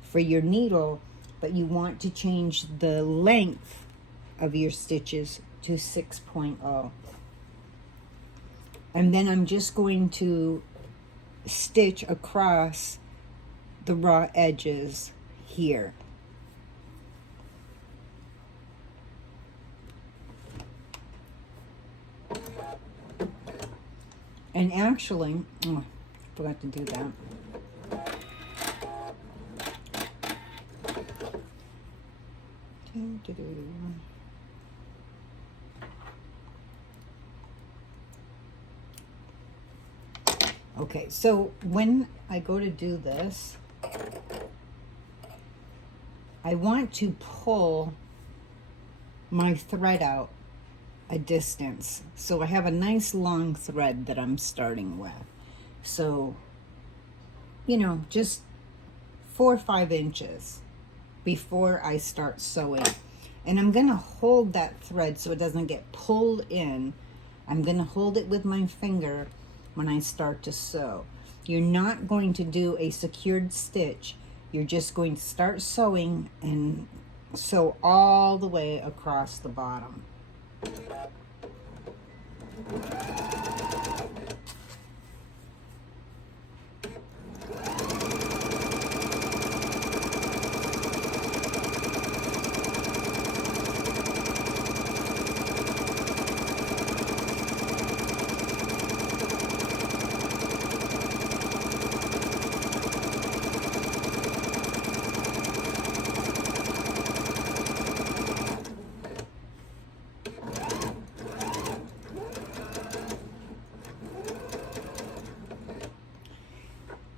for your needle, but you want to change the length of your stitches to 6.0. And then I'm just going to stitch across the raw edges here. And actually, oh, forgot to do that. Okay, so when I go to do this, I want to pull my thread out a distance. So I have a nice long thread that I'm starting with. So, you know, just 4 or 5 inches before I start sewing. And I'm gonna hold that thread so it doesn't get pulled in. I'm gonna hold it with my finger when I start to sew. You're not going to do a secured stitch. You're just going to start sewing and sew all the way across the bottom.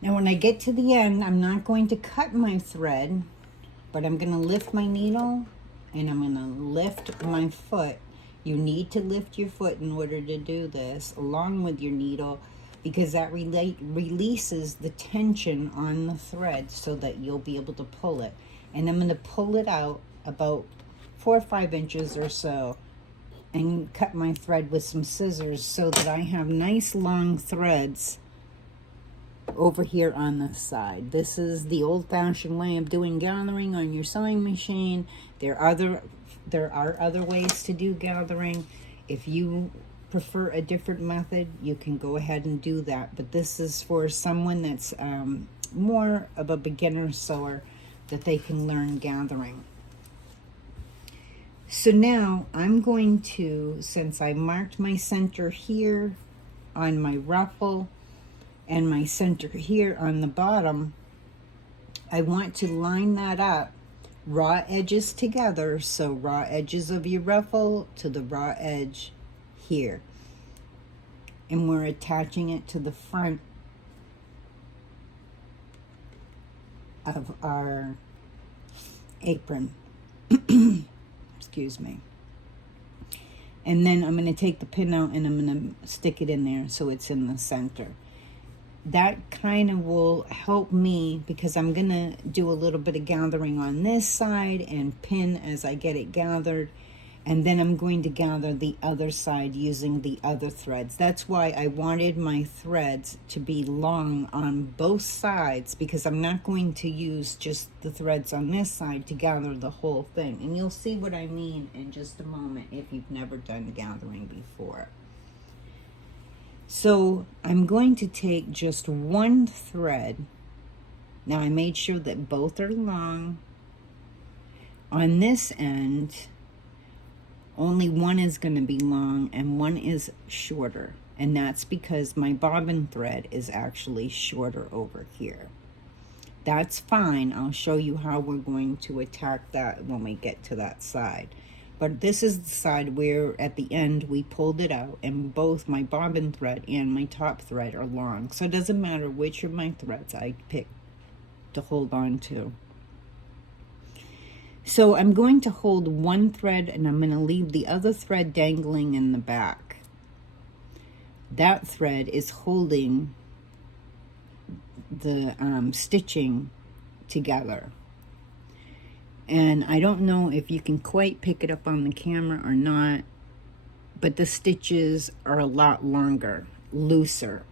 Now when I get to the end, I'm not going to cut my thread, but I'm going to lift my needle and I'm going to lift my foot. You need to lift your foot in order to do this along with your needle, because that releases the tension on the thread so that you'll be able to pull it. And I'm going to pull it out about 4 or 5 inches or so and cut my thread with some scissors so that I have nice long threads over here on this side. This is the old-fashioned way of doing gathering on your sewing machine. There are other ways to do gathering. If you prefer a different method, you can go ahead and do that. But this is for someone that's more of a beginner sewer, that they can learn gathering. So now I'm going to, since I marked my center here on my ruffle and my center here on the bottom, I want to line that up, raw edges together. So raw edges of your ruffle to the raw edge here. And we're attaching it to the front of our apron. Excuse me. And then I'm going to take the pin out and I'm going to stick it in there so it's in the center. That kind of will help me because I'm going to do a little bit of gathering on this side and pin as I get it gathered. And then I'm going to gather the other side using the other threads. That's why I wanted my threads to be long on both sides, because I'm not going to use just the threads on this side to gather the whole thing. And you'll see what I mean in just a moment if you've never done gathering before. So I'm going to take just one thread. Now I made sure that both are long. On this end, only one is going to be long and one is shorter. And that's because my bobbin thread is actually shorter over here. That's fine. I'll show you how we're going to attack that when we get to that side. But this is the side where at the end we pulled it out and both my bobbin thread and my top thread are long. So it doesn't matter which of my threads I pick to hold on to. So I'm going to hold one thread and I'm going to leave the other thread dangling in the back. That thread is holding the stitching together. And I don't know if you can quite pick it up on the camera or not, but the stitches are a lot longer, looser.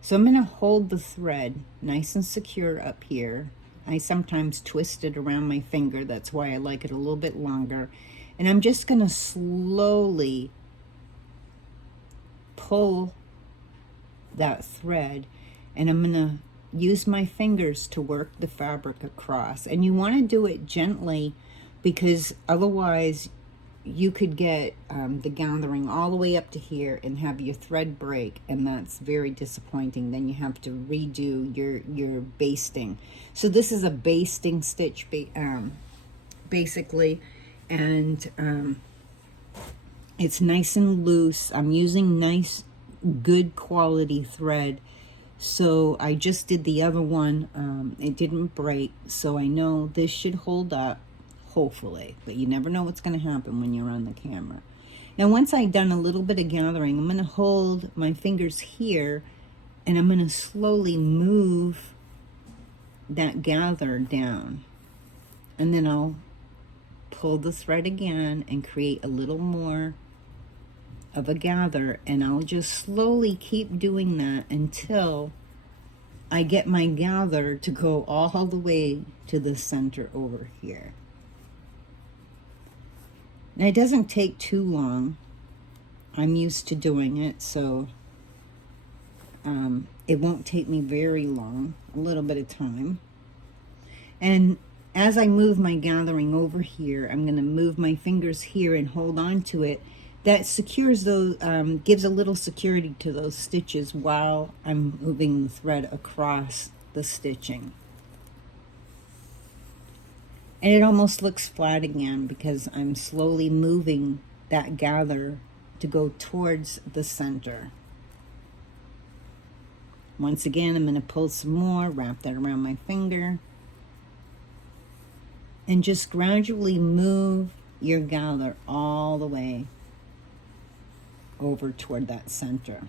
So I'm going to hold the thread nice and secure up here. I sometimes twist it around my finger. That's why I like it a little bit longer. And I'm just going to slowly pull that thread, and I'm going to use my fingers to work the fabric across. And you want to do it gently, because otherwise you could get the gathering all the way up to here and have your thread break, and that's very disappointing. Then you have to redo your basting. So this is a basting stitch basically, and it's nice and loose. I'm using nice, good quality thread. So I just did the other one. It didn't break, so I know this should hold up, hopefully. But you never know what's going to happen when you're on the camera. Now, once I've done a little bit of gathering, I'm going to hold my fingers here, and I'm going to slowly move that gather down. And then I'll pull the thread again and create a little more of a gather, and I'll just slowly keep doing that until I get my gather to go all the way to the center over here. Now, it doesn't take too long. I'm used to doing it, so it won't take me very long, a little bit of time. And as I move my gathering over here, I'm going to move my fingers here and hold on to it. That secures those, gives a little security to those stitches while I'm moving the thread across the stitching. And it almost looks flat again because I'm slowly moving that gather to go towards the center. Once again, I'm going to pull some more, wrap that around my finger, and just gradually move your gather all the way over toward that center.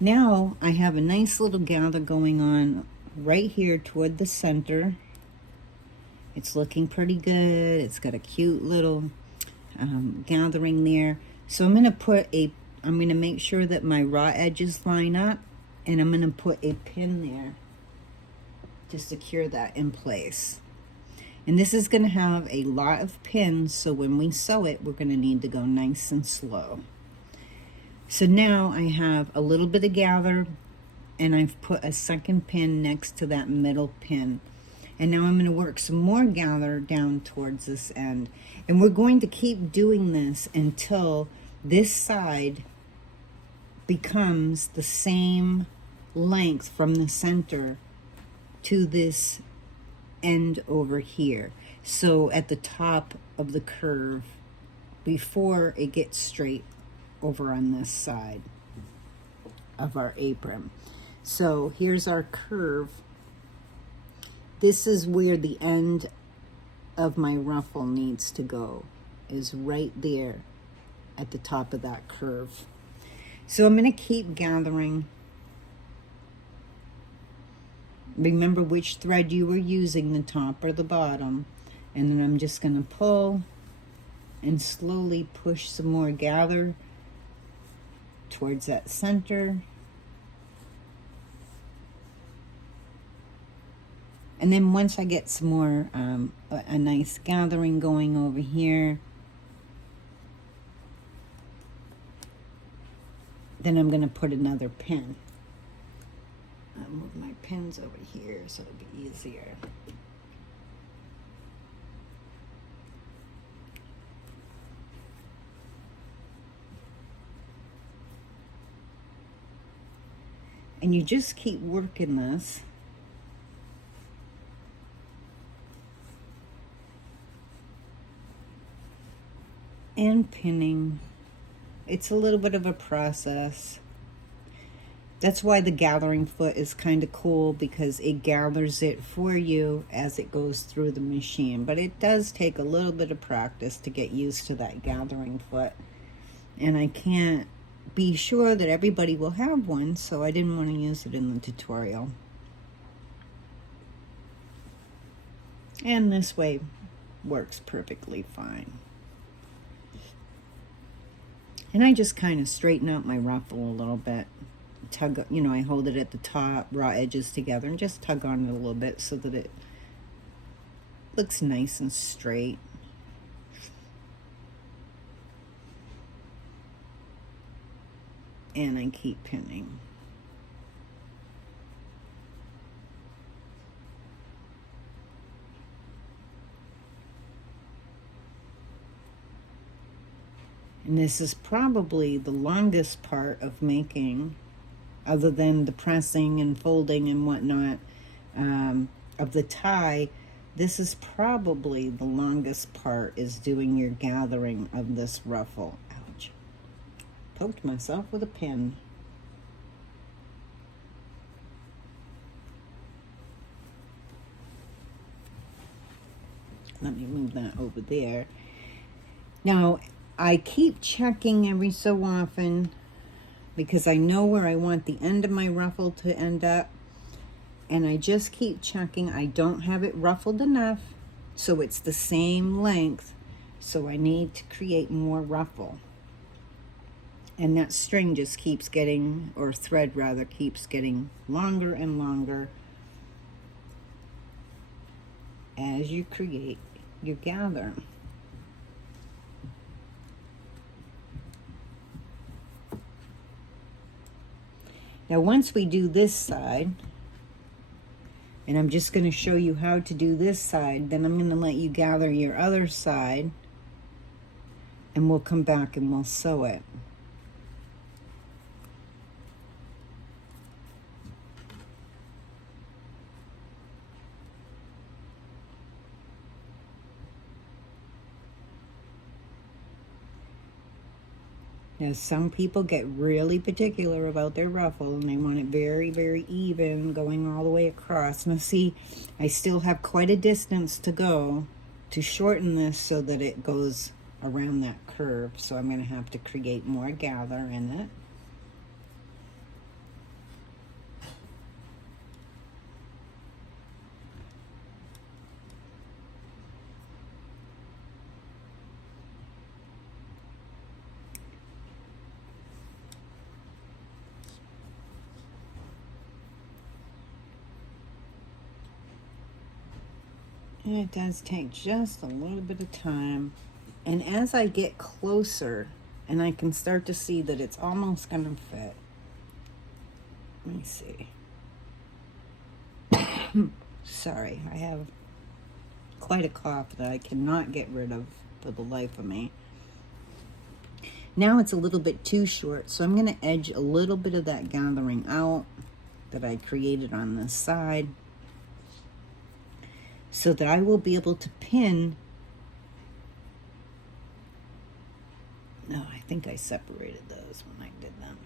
Now I have a nice little gather going on right here toward the center. It's looking pretty good. It's got a cute little gathering there. So I'm going to make sure that my raw edges line up, and I'm going to put a pin there to secure that in place. And this is going to have a lot of pins, so when we sew it, we're going to need to go nice and slow. So now I have a little bit of gather, and I've put a second pin next to that middle pin. And now I'm going to work some more gather down towards this end. And we're going to keep doing this until this side becomes the same length from the center to this end over here. So at the top of the curve, before it gets straight over on this side of our apron. So here's our curve. This is where the end of my ruffle needs to go, is right there at the top of that curve. So I'm going to keep gathering. Remember which thread you were using, the top or the bottom. And then I'm just going to pull and slowly push some more gather towards that center. And then once I get some more, a nice gathering going over here, then I'm going to put another pin. I'll move my pins over here so it'll be easier. And you just keep working this. And pinning. It's a little bit of a process. That's why the gathering foot is kind of cool, because it gathers it for you as it goes through the machine. But it does take a little bit of practice to get used to that gathering foot. And I can't be sure that everybody will have one, so I didn't want to use it in the tutorial. And this way works perfectly fine. And I just kind of straighten out my ruffle a little bit. Tug, I hold it at the top, raw edges together, and just tug on it a little bit so that it looks nice and straight. And I keep pinning. And this is probably the longest part of making, other than the pressing and folding and whatnot, of the tie. This is probably the longest part, is doing your gathering of this ruffle. Ouch. Poked myself with a pin. Let me move that over there. Now, I keep checking every so often because I know where I want the end of my ruffle to end up. And I just keep checking. I don't have it ruffled enough, so it's the same length. So I need to create more ruffle. And that string just keeps getting, or thread rather, keeps getting longer and longer as you create your gather. Now once we do this side, and I'm just going to show you how to do this side, then I'm going to let you gather your other side, and we'll come back and we'll sew it. Now, some people get really particular about their ruffle, and they want it very, very even, going all the way across. Now, see, I still have quite a distance to go to shorten this so that it goes around that curve. So I'm going to have to create more gather in it. And it does take just a little bit of time. And as I get closer, and I can start to see that it's almost going to fit. Let me see. Sorry, I have quite a cough that I cannot get rid of for the life of me. Now it's a little bit too short, so I'm going to edge a little bit of that gathering out that I created on this side, so that I will be able to pin. No, I think I separated those when I did them.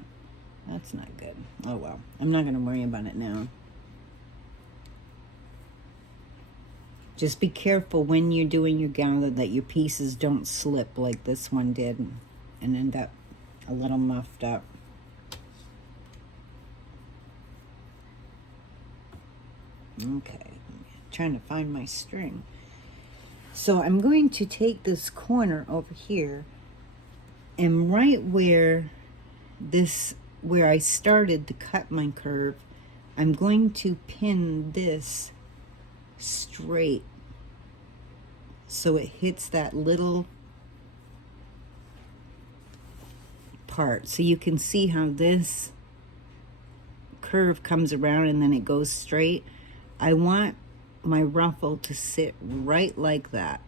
That's not good. Oh well, I'm not going to worry about it now. Just be careful when you're doing your gather that your pieces don't slip like this one did and end up a little muffed up. Okay. Trying to find my string. So I'm going to take this corner over here, and right where I started to cut my curve, I'm going to pin this straight so it hits that little part. So you can see how this curve comes around and then it goes straight. I want my ruffle to sit right like that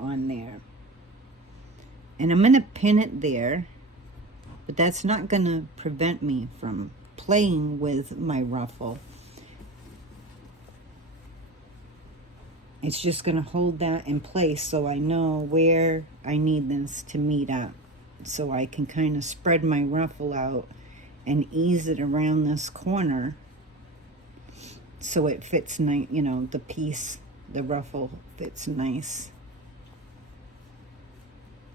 on there. And I'm going to pin it there, but that's not going to prevent me from playing with my ruffle. It's just going to hold that in place so I know where I need this to meet up. So I can kind of spread my ruffle out and ease it around this corner so it fits nice, you know, the ruffle fits nice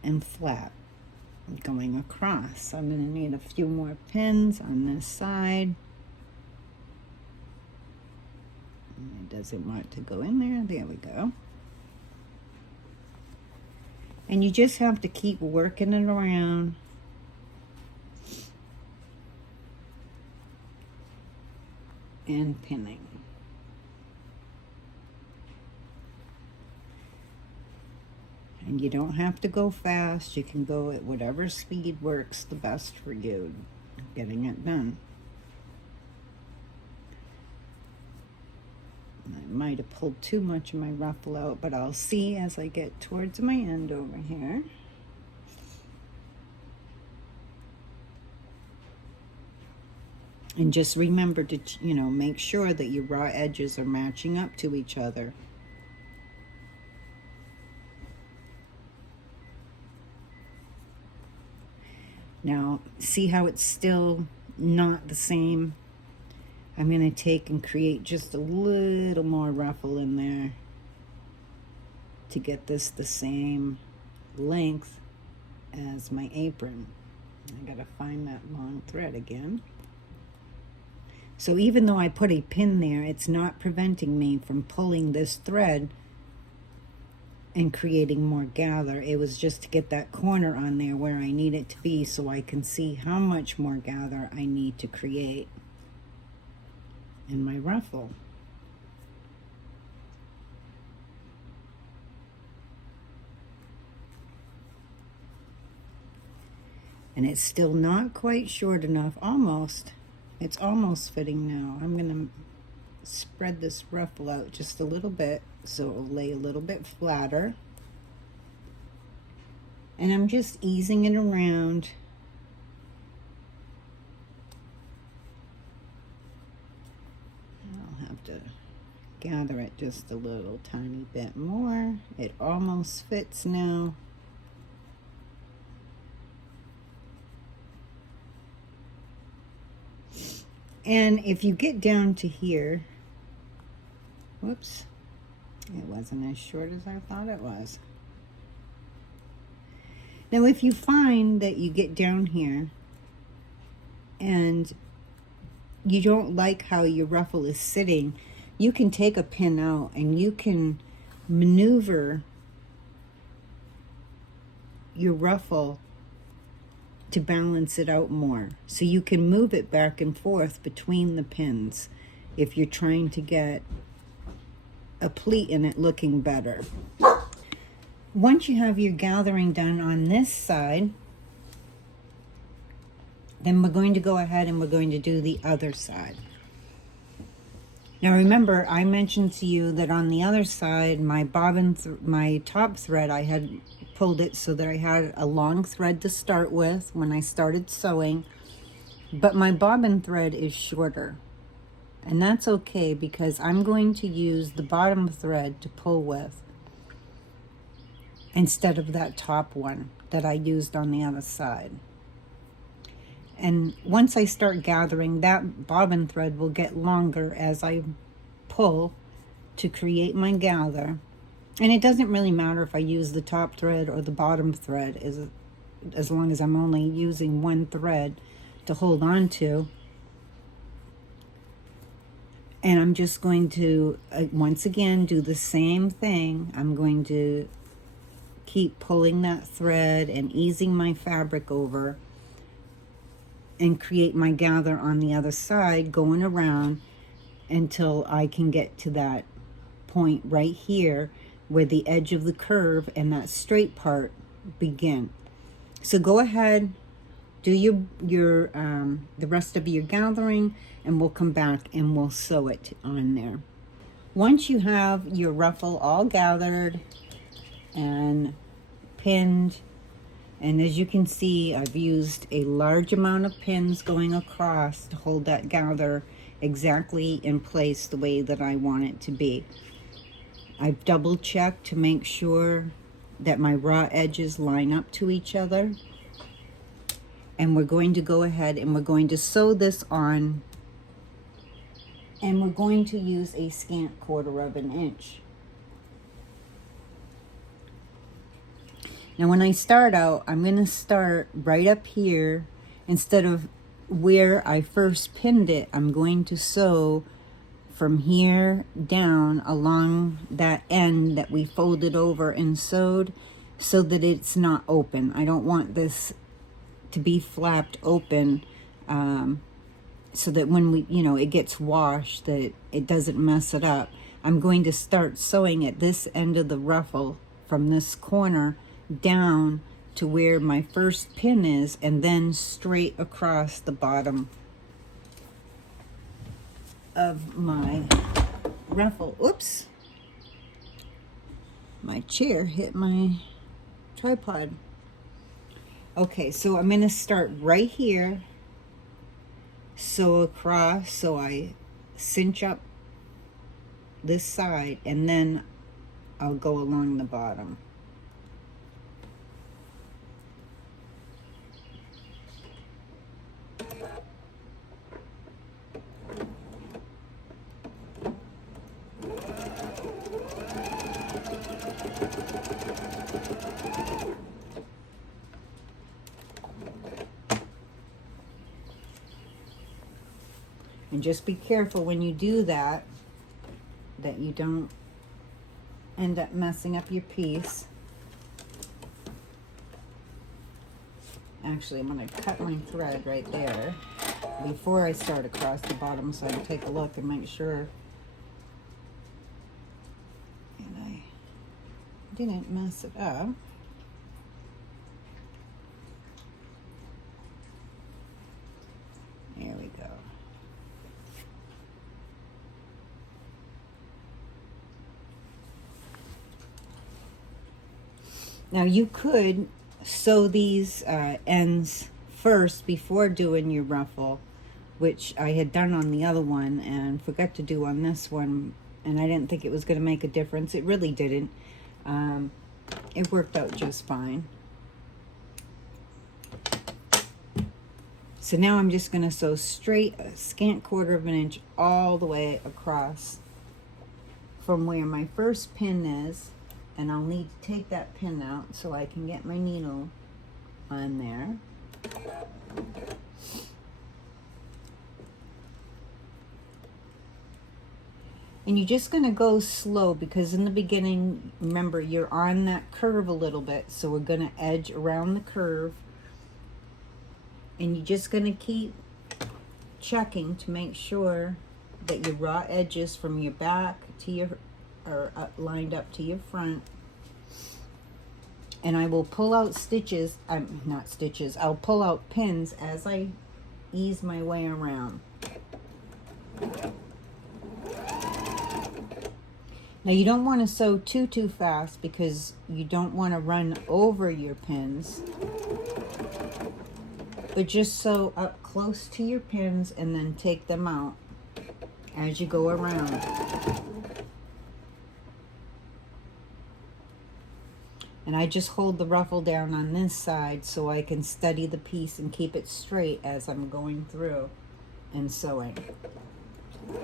and flat going across. I'm going to need a few more pins on this side. It doesn't want to go in there. There we go. And you just have to keep working it around. And pinning. And you don't have to go fast. You can go at whatever speed works the best for you getting it done. I might have pulled too much of my ruffle out, but I'll see as I get towards my end over here. And just remember to, make sure that your raw edges are matching up to each other. Now, see how it's still not the same? I'm going to take and create just a little more ruffle in there to get this the same length as my apron. I got to find that long thread again. So even though I put a pin there, it's not preventing me from pulling this thread and creating more gather. It was just to get that corner on there where I need it to be so I can see how much more gather I need to create in my ruffle. And it's still not quite short enough, almost. It's almost fitting now. I'm going to spread this ruffle out just a little bit so it'll lay a little bit flatter. And I'm just easing it around. I'll have to gather it just a little tiny bit more. It almost fits now. And if you get down to here, whoops, it wasn't as short as I thought it was. Now, if you find that you get down here and you don't like how your ruffle is sitting, you can take a pin out and you can maneuver your ruffle to balance it out more. So you can move it back and forth between the pins if you're trying to get a pleat in it looking better. Once you have your gathering done on this side, then we're going to go ahead and we're going to do the other side. Now remember, I mentioned to you that on the other side, my my top thread, I had pulled it so that I had a long thread to start with when I started sewing, but my bobbin thread is shorter. And that's okay because I'm going to use the bottom thread to pull with instead of that top one that I used on the other side. And once I start gathering, that bobbin thread will get longer as I pull to create my gather. And it doesn't really matter if I use the top thread or the bottom thread, as long as I'm only using one thread to hold on to. And I'm just going to, once again, do the same thing. I'm going to keep pulling that thread and easing my fabric over and create my gather on the other side, going around until I can get to that point right here where the edge of the curve and that straight part begin. So go ahead, do the rest of your gathering, and we'll come back and we'll sew it on there. Once you have your ruffle all gathered and pinned, and as you can see, I've used a large amount of pins going across to hold that gather exactly in place the way that I want it to be. I've double checked to make sure that my raw edges line up to each other. And we're going to go ahead and we're going to sew this on, and we're going to use a scant 1/4 of an inch. Now when I start out, I'm going to start right up here. Instead of where I first pinned it, I'm going to sew from here down along that end that we folded over and sewed, so that it's not open. I don't want this to be flapped open, so that when it gets washed, that it doesn't mess it up. I'm going to start sewing at this end of the ruffle from this corner down to where my first pin is, and then straight across the bottom of my ruffle. Oops, my chair hit my tripod. Okay, so I'm going to start right here, sew across, so I cinch up this side, and then I'll go along the bottom. And just be careful when you do that, that you don't end up messing up your piece. Actually, I'm going to cut my thread right there before I start across the bottom, so I can take a look and make sure and I didn't mess it up. There we go. Now you could sew these ends first before doing your ruffle, which I had done on the other one and forgot to do on this one, and I didn't think it was going to make a difference. It really didn't. It worked out just fine. So now I'm just going to sew straight a scant 1/4 inch all the way across from where my first pin is. And I'll need to take that pin out so I can get my needle on there. And you're just going to go slow, because in the beginning, remember, you're on that curve a little bit. So we're going to edge around the curve. And you're just going to keep checking to make sure that your raw edges from your back to your are lined up to your front. And I will pull out stitches, not stitches, I'll pull out pins as I ease my way around. Now you don't want to sew too fast, because you don't want to run over your pins, but just sew up close to your pins and then take them out as you go around. And I just hold the ruffle down on this side so I can steady the piece and keep it straight as I'm going through and sewing. I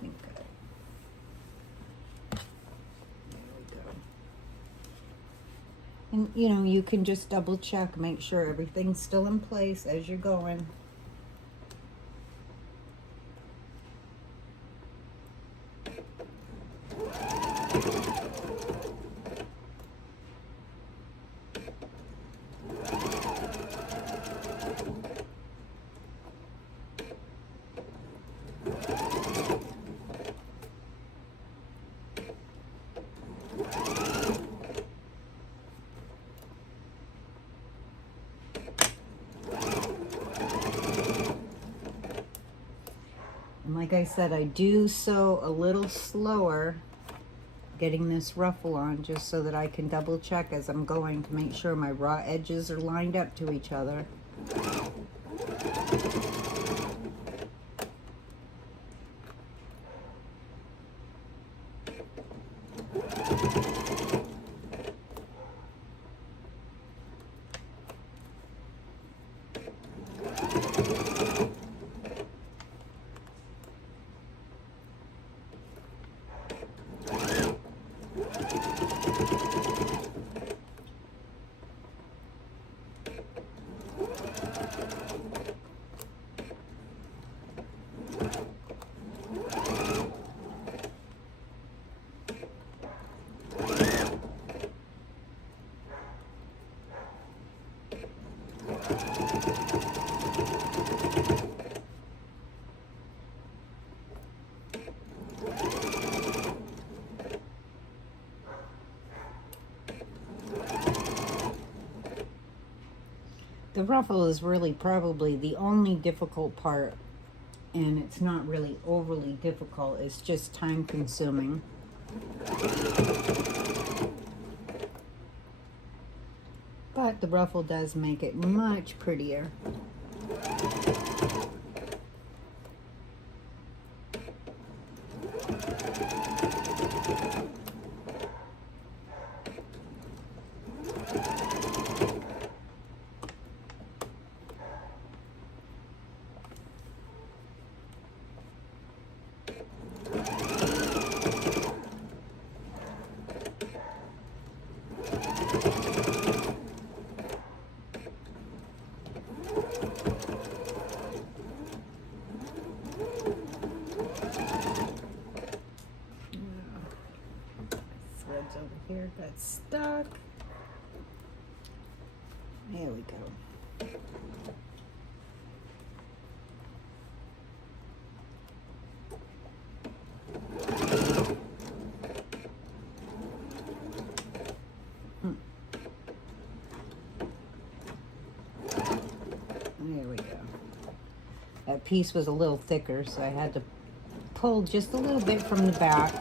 think there we go. And you know, you can just double check, make sure everything's still in place as you're going. And like I said, I do sew a little slower getting this ruffle on, just so that I can double check as I'm going to make sure my raw edges are lined up to each other. The ruffle is really probably the only difficult part, and it's not really overly difficult. It's just time consuming. But the ruffle does make it much prettier. Over here got stuck. There we go. There we go. That piece was a little thicker, so I had to pull just a little bit from the back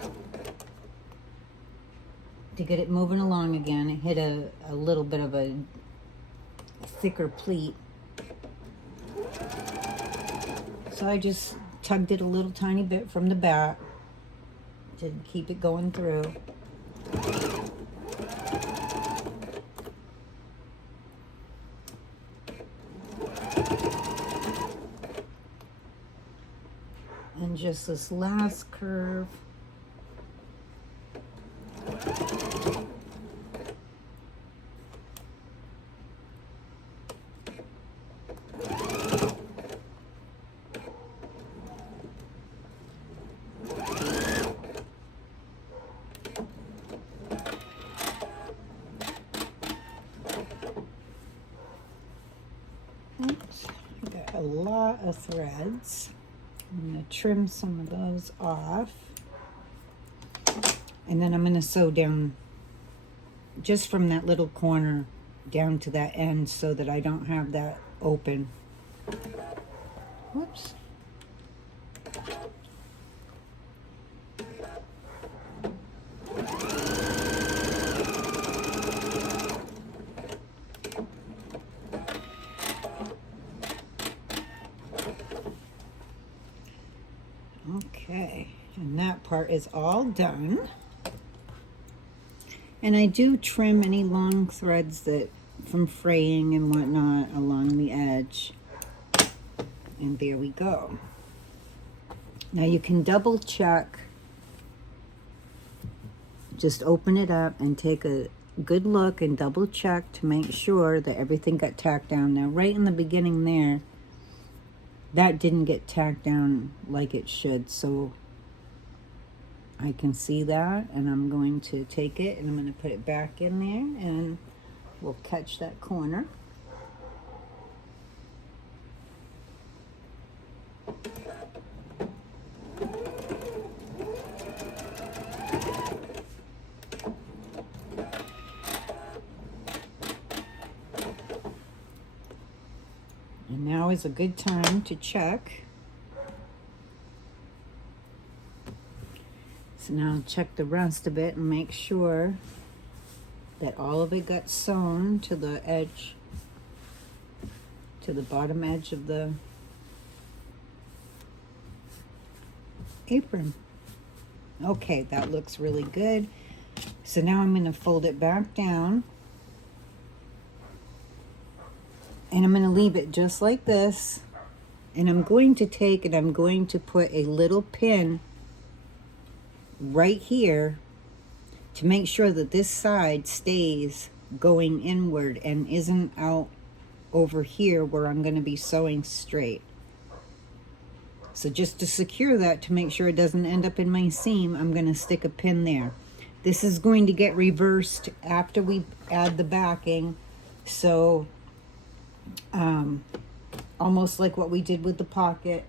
to get it moving along again. It hit a little bit of a thicker pleat. So I just tugged it a little tiny bit from the back to keep it going through. And just this last curve. Oops, I got a lot of threads. I'm going to trim some of those off. And then I'm going to sew down just from that little corner down to that end so that I don't have that open. Whoops. Okay, and that part is all done. And I do trim any long threads that from fraying and whatnot along the edge. And there we go. Now you can double check. Just open it up and take a good look and double check to make sure that everything got tacked down. Now right in the beginning there, that didn't get tacked down like it should, so I can see that, and I'm going to take it and I'm going to put it back in there, and we'll catch that corner. And now is a good time to check. So now I'll check the rest of it and make sure that all of it got sewn to the edge, to the bottom edge of the apron. Okay, that looks really good. So now I'm going to fold it back down. And I'm going to leave it just like this. And I'm going to take and I'm going to put a little pin right here to make sure that this side stays going inward and isn't out over here where I'm going to be sewing straight. So just to secure that, to make sure it doesn't end up in my seam, I'm going to stick a pin there. This is going to get reversed after we add the backing. So almost like what we did with the pocket.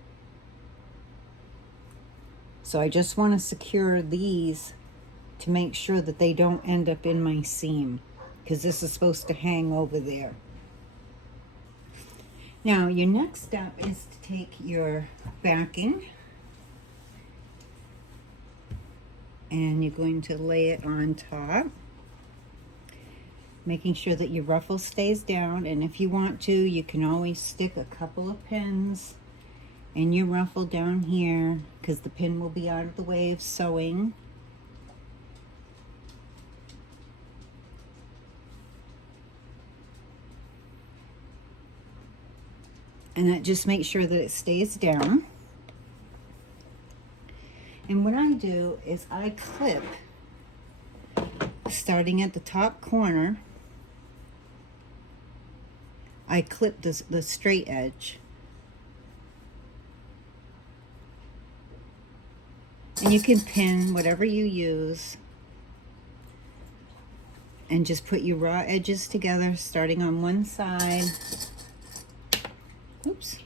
So I just want to secure these to make sure that they don't end up in my seam, because this is supposed to hang over there. Now your next step is to take your backing and you're going to lay it on top, making sure that your ruffle stays down. And if you want to, you can always stick a couple of pins in your ruffle down here, because the pin will be out of the way of sewing. And that just makes sure that it stays down. And what I do is I clip, starting at the top corner, I clip the straight edge. And you can pin whatever you use. And just put your raw edges together, starting on one side. Oops.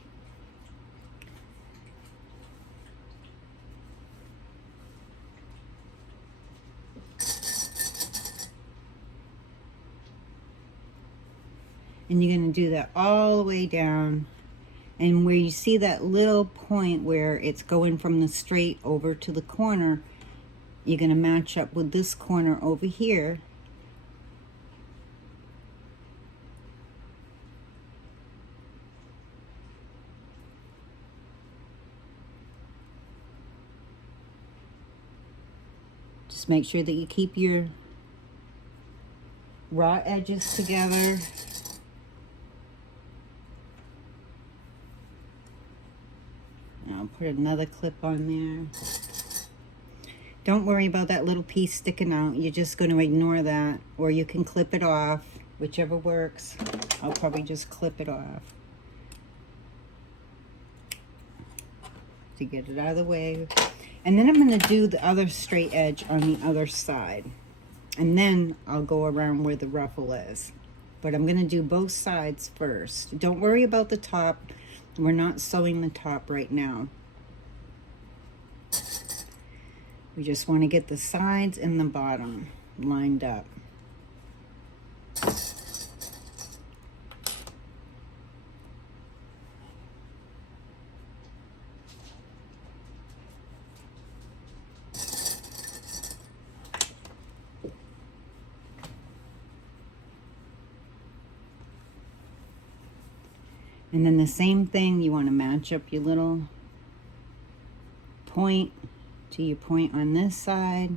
And you're going to do that all the way down. And where you see that little point where it's going from the straight over to the corner, you're going to match up with this corner over here. Just make sure that you keep your raw edges together. I'll put another clip on there. Don't worry about that little piece sticking out. You're just going to ignore that, or you can clip it off, whichever works. I'll probably just clip it off to get it out of the way. And then I'm going to do the other straight edge on the other side. And then I'll go around where the ruffle is. But I'm going to do both sides first. Don't worry about the top. We're not sewing the top right now. We just want to get the sides and the bottom lined up. And then the same thing, you want to match up your little point to your point on this side,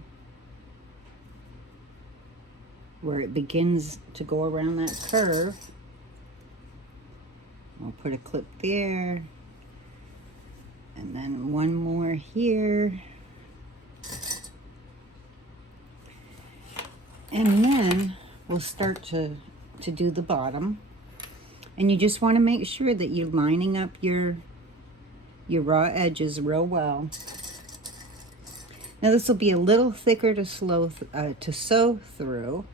where it begins to go around that curve. I'll put a clip there, and then one more here. And then we'll start to do the bottom. And you just want to make sure that you're lining up your raw edges real well. Now this will be a little thicker to sew through.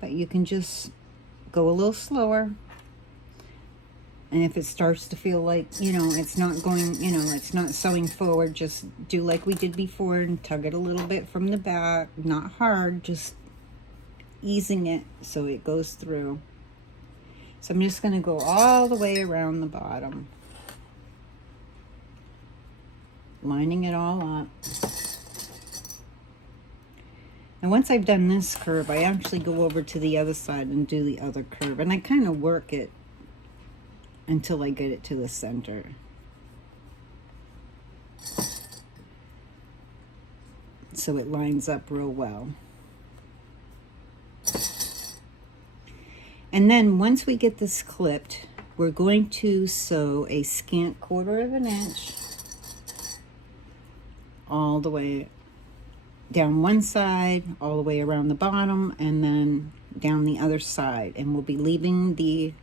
But you can just go a little slower. And if it starts to feel like, you know, it's not going, you know, it's not sewing forward, just do like we did before and tug it a little bit from the back. Not hard, just easing it so it goes through. So I'm just going to go all the way around the bottom, lining it all up. And once I've done this curve, I actually go over to the other side and do the other curve, and I kind of work it until I get it to the center. So it lines up real well. And then once we get this clipped, we're going to sew a scant 1/4 inch all the way down one side, all the way around the bottom, and then down the other side. And we'll be leaving the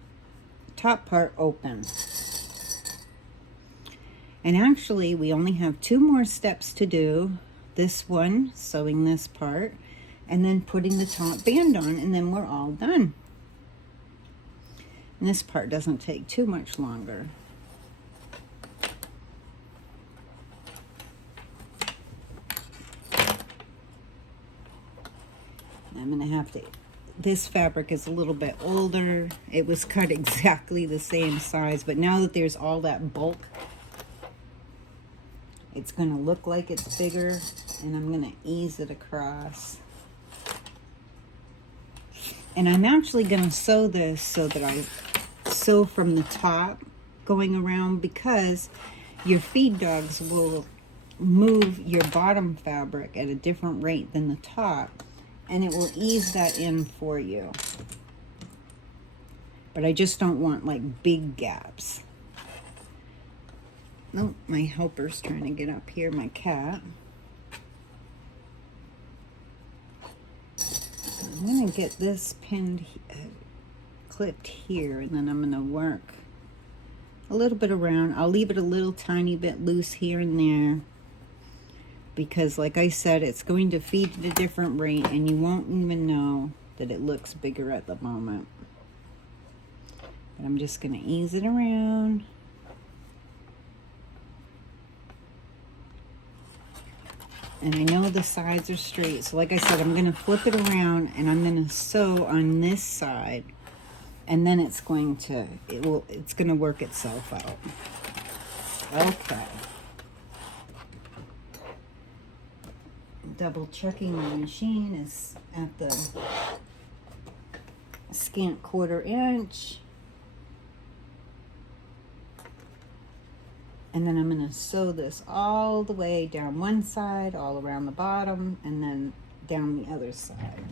top part open. And actually, we only have 2 more steps to do. This one, sewing this part, and then putting the top band on, and then we're all done. And this part doesn't take too much longer. I'm going to have to this fabric is a little bit older. It was cut exactly the same size, but now that there's all that bulk, it's going to look like it's bigger, and I'm going to ease it across. And I'm actually going to sew this so that I sew from the top going around, because your feed dogs will move your bottom fabric at a different rate than the top, and it will ease that in for you. But I just don't want like big gaps. Oh, my helper's trying to get up here, my cat. I'm gonna get this pinned, clipped here, and then I'm gonna work a little bit around. I'll leave it a little tiny bit loose here and there, because like I said, it's going to feed at a different rate, and you won't even know that it looks bigger at the moment. But I'm just gonna ease it around. And I know the sides are straight, so like I said, I'm going to flip it around, and I'm going to sew on this side, and then it's going to work itself out. Okay. Double checking my machine is at the scant 1/4 inch. And then I'm going to sew this all the way down one side, all around the bottom, and then down the other side.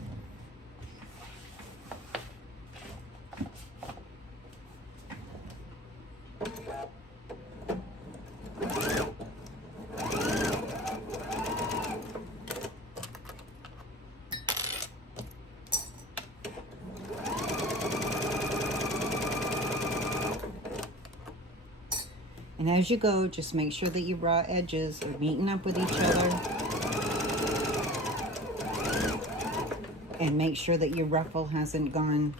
And as you go, just make sure that your raw edges are meeting up with each other. And make sure that your ruffle hasn't gone.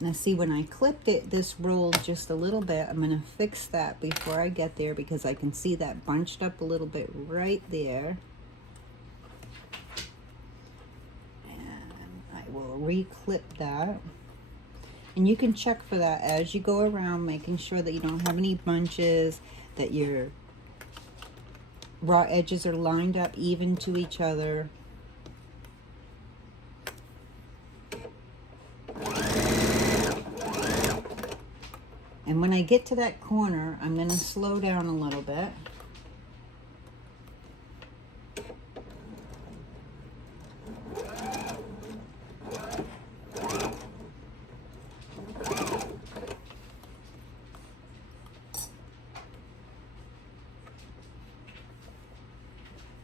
Now see, when I clipped it, this rolled just a little bit. I'm going to fix that before I get there, because I can see that bunched up a little bit right there. And I will re-clip that. And you can check for that as you go around, making sure that you don't have any bunches, that your raw edges are lined up even to each other. And when I get to that corner, I'm going to slow down a little bit.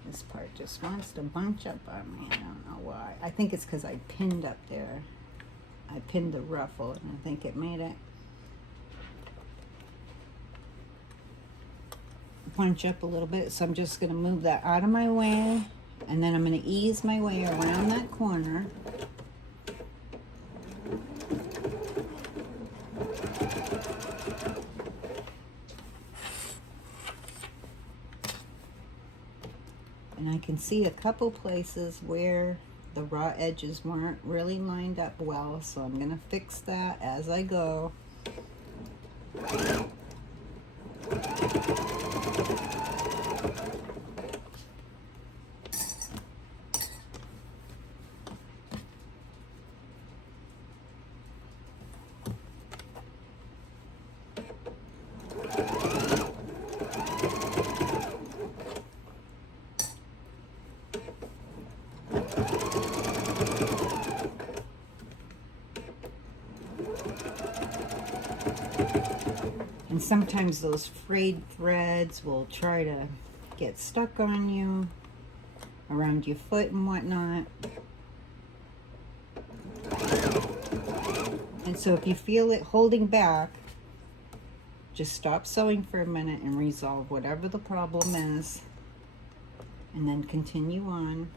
This part just wants to bunch up on me. I don't know why. I think it's because I pinned up there. I pinned the ruffle, and I think it made it bunch up a little bit. So I'm just going to move that out of my way, and then I'm going to ease my way around that corner. And I can see a couple places where the raw edges weren't really lined up well, so I'm going to fix that as I go. And sometimes those frayed threads will try to get stuck on you, around your foot and whatnot. And so if you feel it holding back, just stop sewing for a minute and resolve whatever the problem is, and then continue on.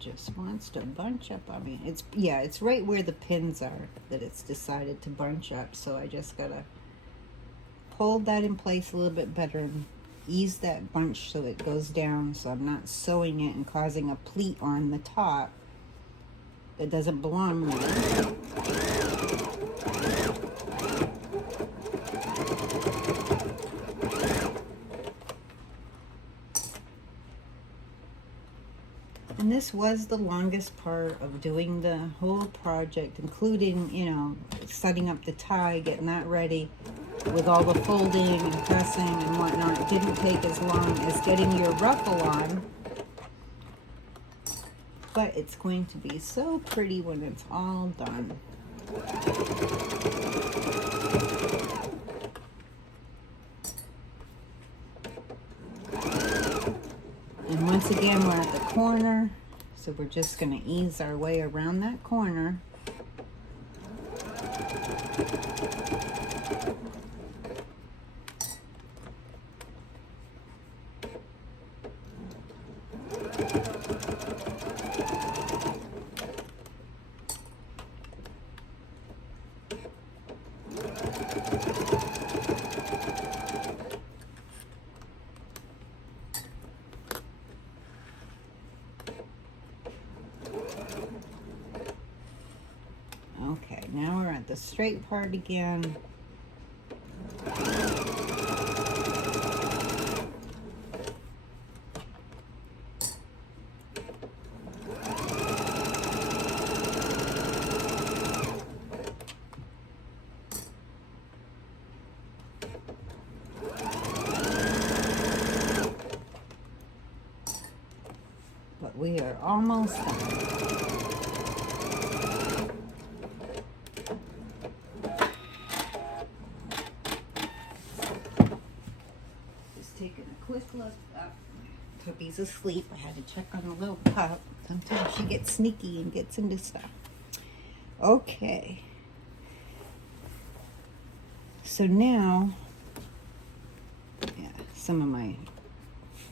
just wants to bunch up on me. It's right where the pins are that it's decided to bunch up. So I just gotta hold that in place a little bit better and ease that bunch so it goes down, so I'm not sewing it and causing a pleat on the top that doesn't belong there. And this was the longest part of doing the whole project, including, you know, setting up the tie, getting that ready with all the folding and pressing and whatnot. It didn't take as long as getting your ruffle on. But it's going to be so pretty when it's all done. And once again, we're at the corner, so we're just going to ease our way around that corner. Okay, now we're at the straight part again. But we are almost done. Taking a quick look up. Toby's asleep. I had to check on the little pup. Sometimes she gets sneaky and gets into stuff. Okay. So now, yeah, some of my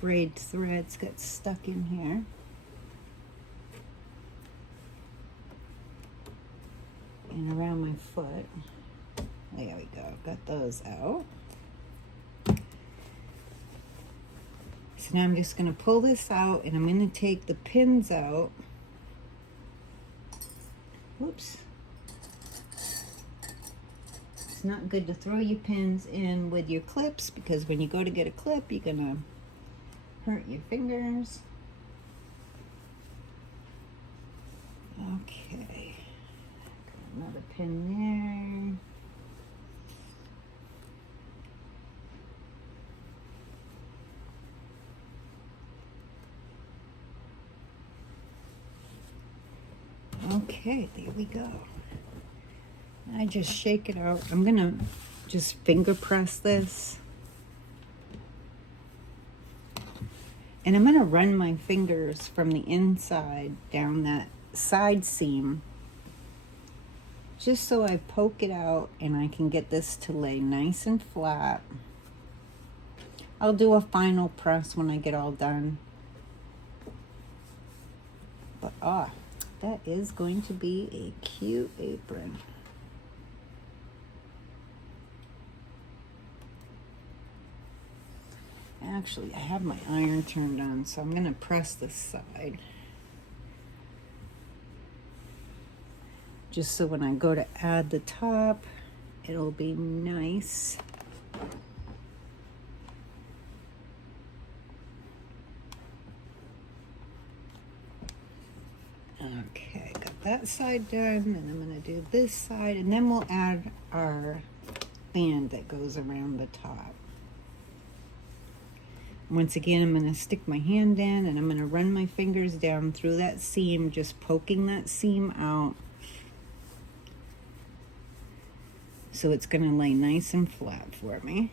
frayed threads got stuck in here. And around my foot. There we go. Got those out. So now I'm just going to pull this out and I'm going to take the pins out. Whoops. It's not good to throw your pins in with your clips because when you go to get a clip, you're going to hurt your fingers. Okay. Got another pin there. Okay, there we go. I just shake it out. I'm gonna just finger press this. And I'm gonna run my fingers from the inside down that side seam, just so I poke it out and I can get this to lay nice and flat. I'll do a final press when I get all done. But that is going to be a cute apron. Actually, I have my iron turned on, so I'm going to press this side. Just so when I go to add the top, it'll be nice. Okay, got that side done, and I'm going to do this side, and then we'll add our band that goes around the top. Once again, I'm going to stick my hand in, and I'm going to run my fingers down through that seam, just poking that seam out. So it's going to lay nice and flat for me.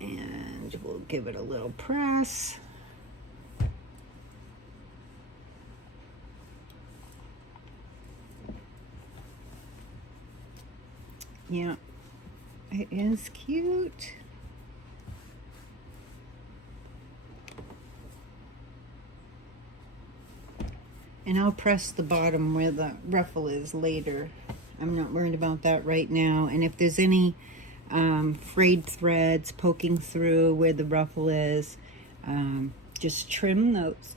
And we'll give it a little press. Yeah, it is cute. And I'll press the bottom where the ruffle is later. I'm not worried about that right now. And if there's any frayed threads poking through where the ruffle is, just trim those.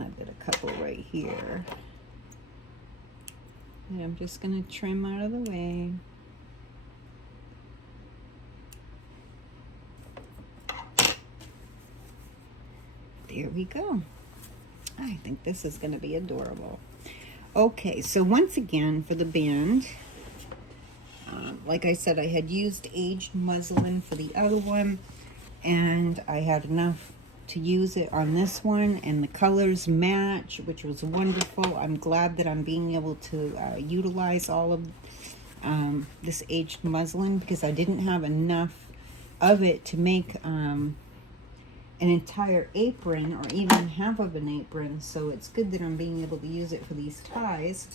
I've got a couple right here. And I'm just going to trim out of the way. There we go. I think this is going to be adorable. Okay, so once again for the band, like I said, I had used aged muslin for the other one, and I had enough to use it on this one, and the colors match, which was wonderful. I'm glad that I'm being able to utilize all of this aged muslin, because I didn't have enough of it to make an entire apron or even half of an apron, so it's good that I'm being able to use it for these ties.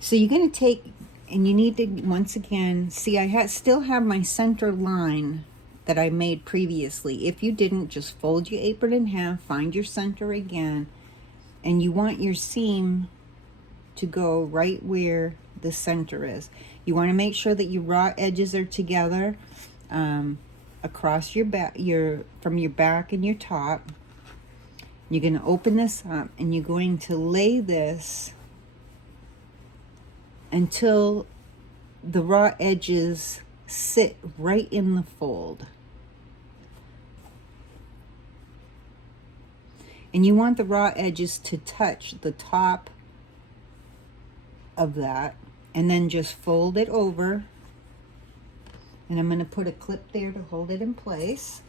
So you're going to take, and you need to, once again, see I still have my center line that I made previously. If you didn't, just fold your apron in half, find your center again, and you want your seam to go right where the center is. You want to make sure that your raw edges are together across your back, from your back and your top. You're going to open this up, and you're going to lay this until the raw edges sit right in the fold. And you want the raw edges to touch the top of that, and then just fold it over. And I'm going to put a clip there to hold it in place.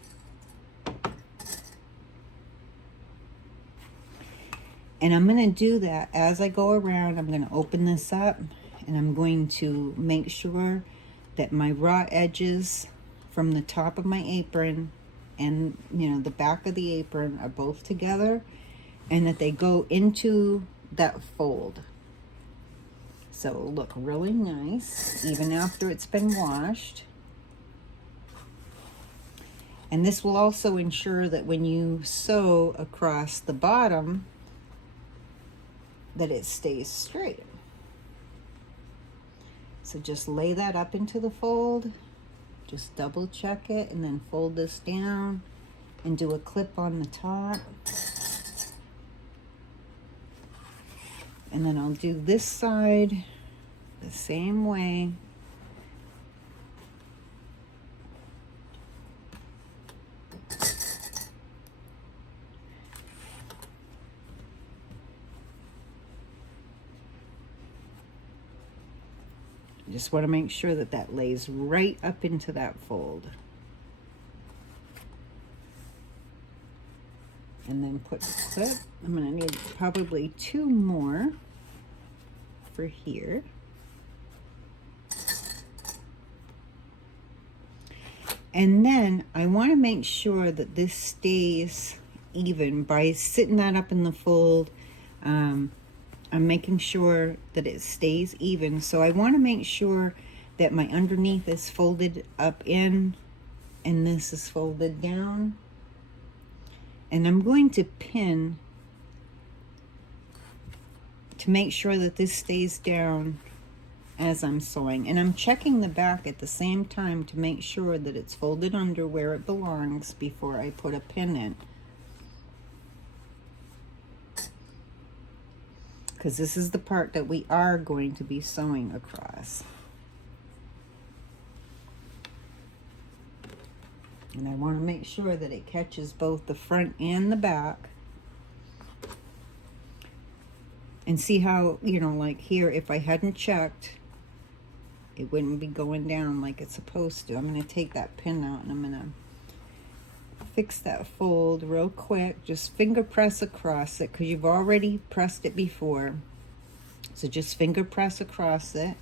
And I'm going to do that as I go around. I'm going to open this up, and I'm going to make sure that my raw edges from the top of my apron and the back of the apron are both together, and that they go into that fold. So it'll look really nice even after it's been washed. And this will also ensure that when you sew across the bottom, that it stays straight. So just lay that up into the fold, just double check it, and then fold this down and do a clip on the top. And then I'll do this side the same way. Just want to make sure that that lays right up into that fold. And then put the clip. I'm going to need probably 2 more for here. And then I want to make sure that this stays even by sitting that up in the fold. I'm making sure that it stays even. So I want to make sure that my underneath is folded up in and this is folded down. And I'm going to pin to make sure that this stays down as I'm sewing. And I'm checking the back at the same time to make sure that it's folded under where it belongs before I put a pin in. Because this is the part that we are going to be sewing across. And I want to make sure that it catches both the front and the back. And see how, like here, if I hadn't checked, it wouldn't be going down like it's supposed to. I'm going to take that pin out, and I'm going to fix that fold real quick. Just finger press across it, because you've already pressed it before. So just finger press across it,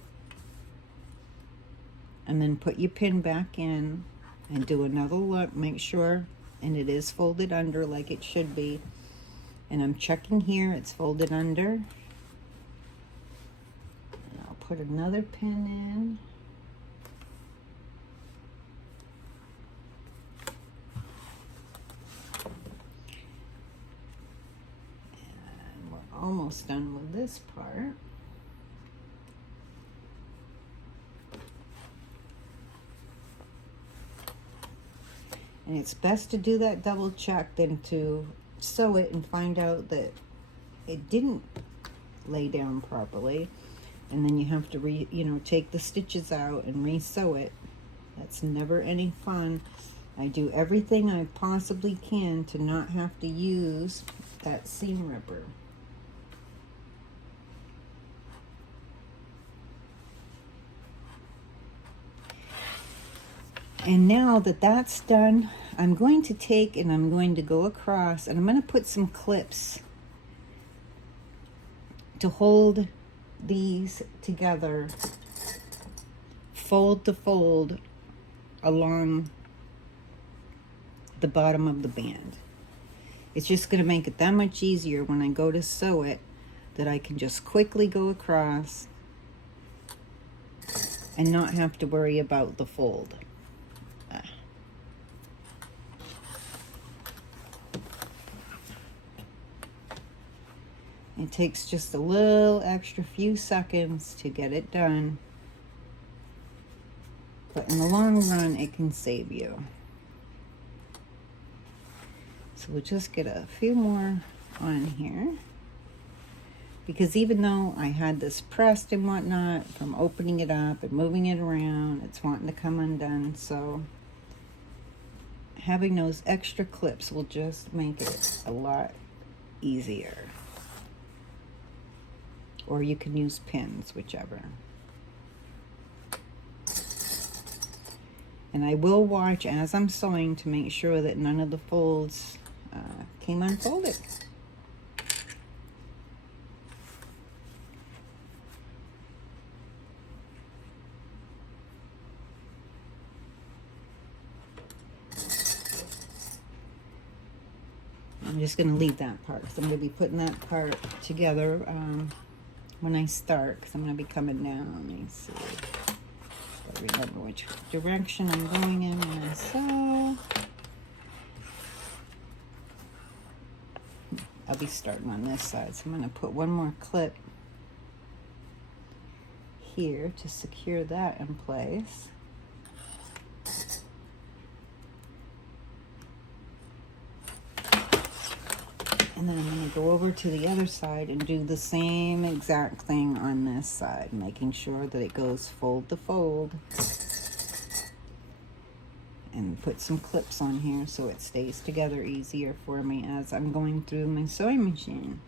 and then put your pin back in and do another look. Make sure, and it is folded under like it should be. And I'm checking here, it's folded under. And I'll put another pin in. almost done with this part. And it's best to do that double check than to sew it and find out that it didn't lay down properly. And then you have to take the stitches out and re-sew it. That's never any fun. I do everything I possibly can to not have to use that seam ripper. And now that that's done, I'm going to take and I'm going to go across and I'm going to put some clips to hold these together, fold to fold, along the bottom of the band. It's just going to make it that much easier when I go to sew it, that I can just quickly go across and not have to worry about the fold. It takes just a little extra few seconds to get it done, but in the long run it can save you. So we'll just get a few more on here, because even though I had this pressed and whatnot from opening it up and moving it around, it's wanting to come undone. So having those extra clips will just make it a lot easier. Or you can use pins, whichever. And I will watch as I'm sewing to make sure that none of the folds came unfolded. I'm just going to leave that part, because I'm going to be putting that part together when I start, because I'm going to be coming down. Let me see. Gotta remember which direction I'm going in when I sew. I'll be starting on this side, so I'm going to put one more clip here to secure that in place. And then I'm going to go over to the other side and do the same exact thing on this side, making sure that it goes fold to fold. And put some clips on here so it stays together easier for me as I'm going through my sewing machine.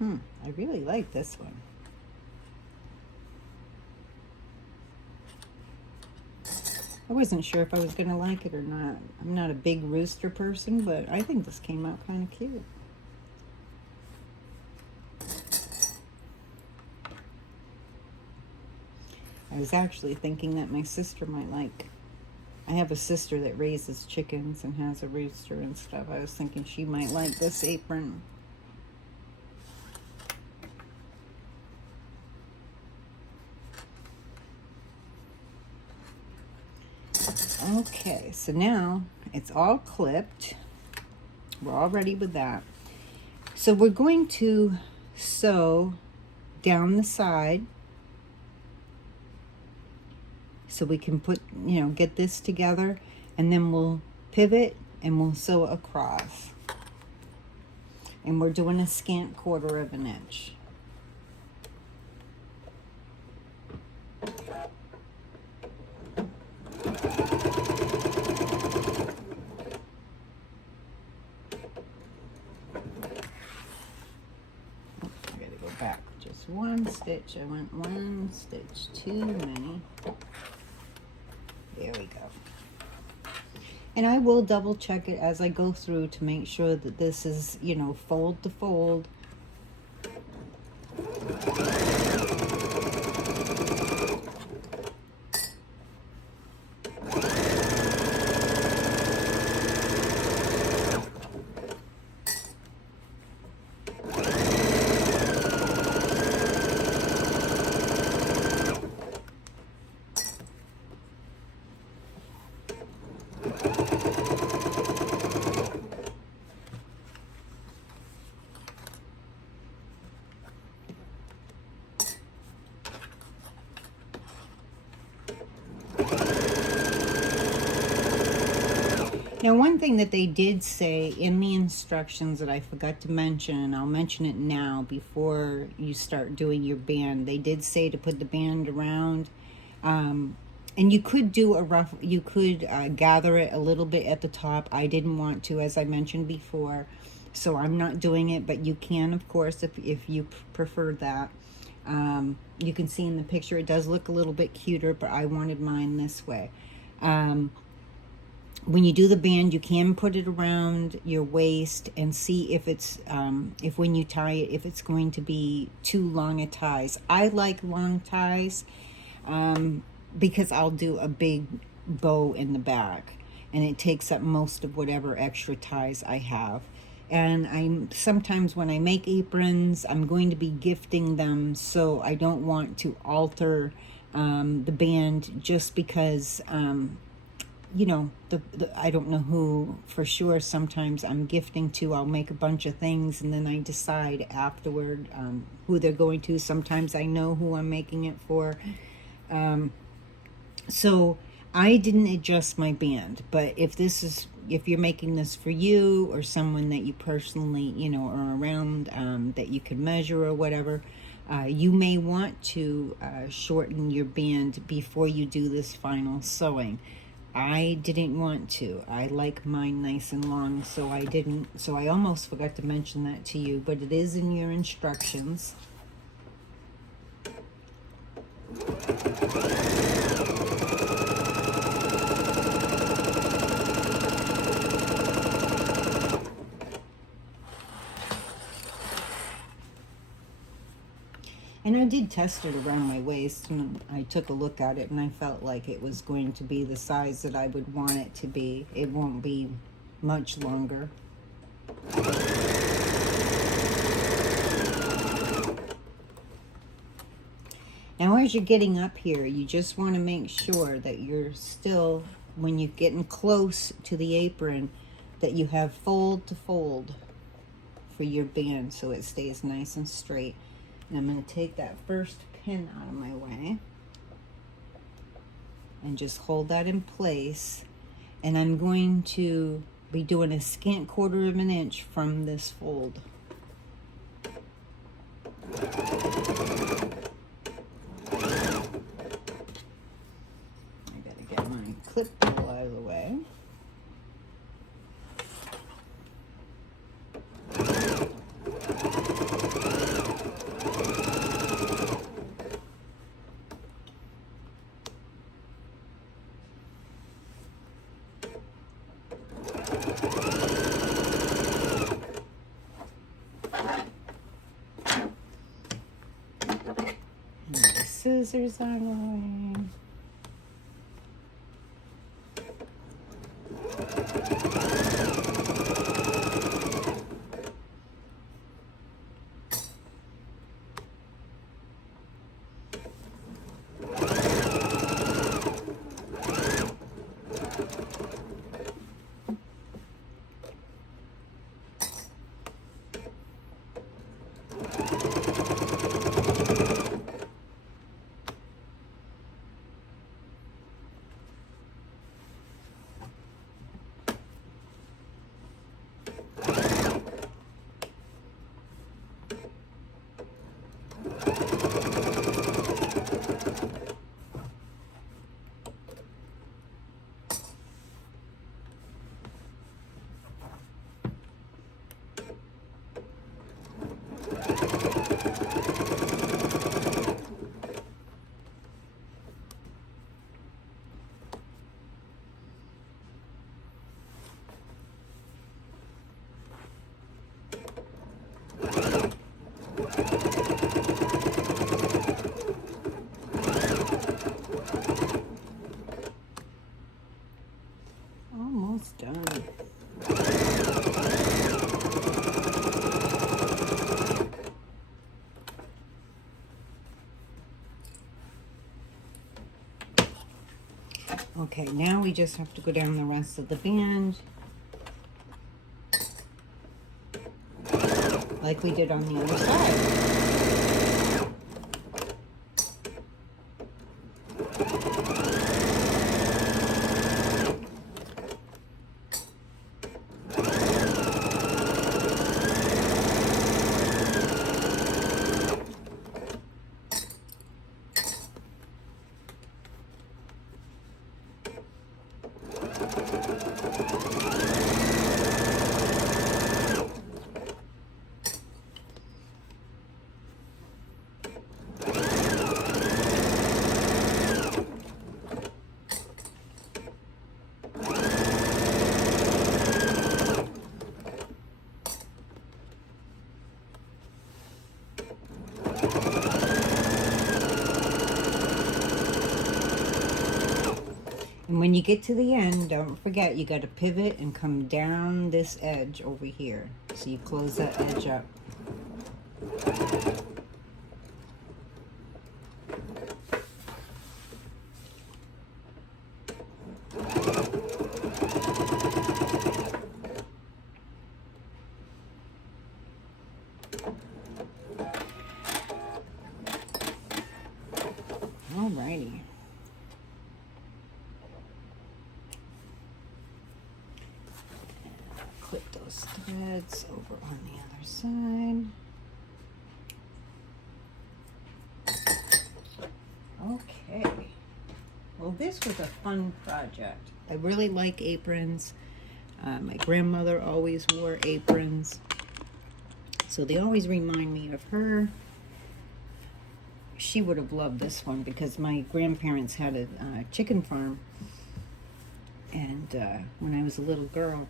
I really like this one. I wasn't sure if I was going to like it or not. I'm not a big rooster person, but I think this came out kind of cute. I was actually thinking that my sister might like. I have a sister that raises chickens and has a rooster and stuff. I was thinking she might like this apron. Okay, so now it's all clipped. We're all ready with that. So we're going to sew down the side so we can put, get this together, and then we'll pivot and we'll sew across. And we're doing a scant 1/4 of an inch. One stitch. I went one stitch too many. There we go. And I will double check it as I go through to make sure that this is, fold to fold. Now, one thing that they did say in the instructions that I forgot to mention, and I'll mention it now before you start doing your band, they did say to put the band around. And you could do a rough, you could gather it a little bit at the top. I didn't want to, as I mentioned before, so I'm not doing it, but you can, of course, if you prefer that. You can see in the picture, it does look a little bit cuter, but I wanted mine this way. When you do the band, you can put it around your waist and see if it's, if when you tie it, if it's going to be too long a ties. I like long ties because I'll do a big bow in the back and it takes up most of whatever extra ties I have. And sometimes when I make aprons, I'm going to be gifting them, so I don't want to alter the band just because you know, I don't know who for sure. Sometimes I'm gifting to, I'll make a bunch of things and then I decide afterward who they're going to. Sometimes I know who I'm making it for. So I didn't adjust my band, but if you're making this for you or someone that you personally, you know, are around that you can measure or whatever, you may want to shorten your band before you do this final sewing. I didn't want to. I like mine nice and long, so I didn't. So I almost forgot to mention that to you, but it is in your instructions. And I did test it around my waist, and I took a look at it, and I felt like it was going to be the size that I would want it to be. It won't be much longer. Now, as you're getting up here, you just want to make sure that you're still, when you're getting close to the apron, that you have fold to fold for your band so it stays nice and straight. And I'm going to take that first pin out of my way and just hold that in place. And I'm going to be doing a scant 1/4 of an inch from this fold. I gotta get my clip tool out of the way. Scissors out of the way. Almost done. Okay, now we just have to go down the rest of the band like we did on the other side. And when you get to the end, don't forget you got to pivot and come down this edge over here. So you close that edge up. Alrighty. Clip those threads over on the other side. Okay. Well, this was a fun project. I really like aprons. My grandmother always wore aprons, so they always remind me of her. She would have loved this one because my grandparents had a chicken farm, and when I was a little girl,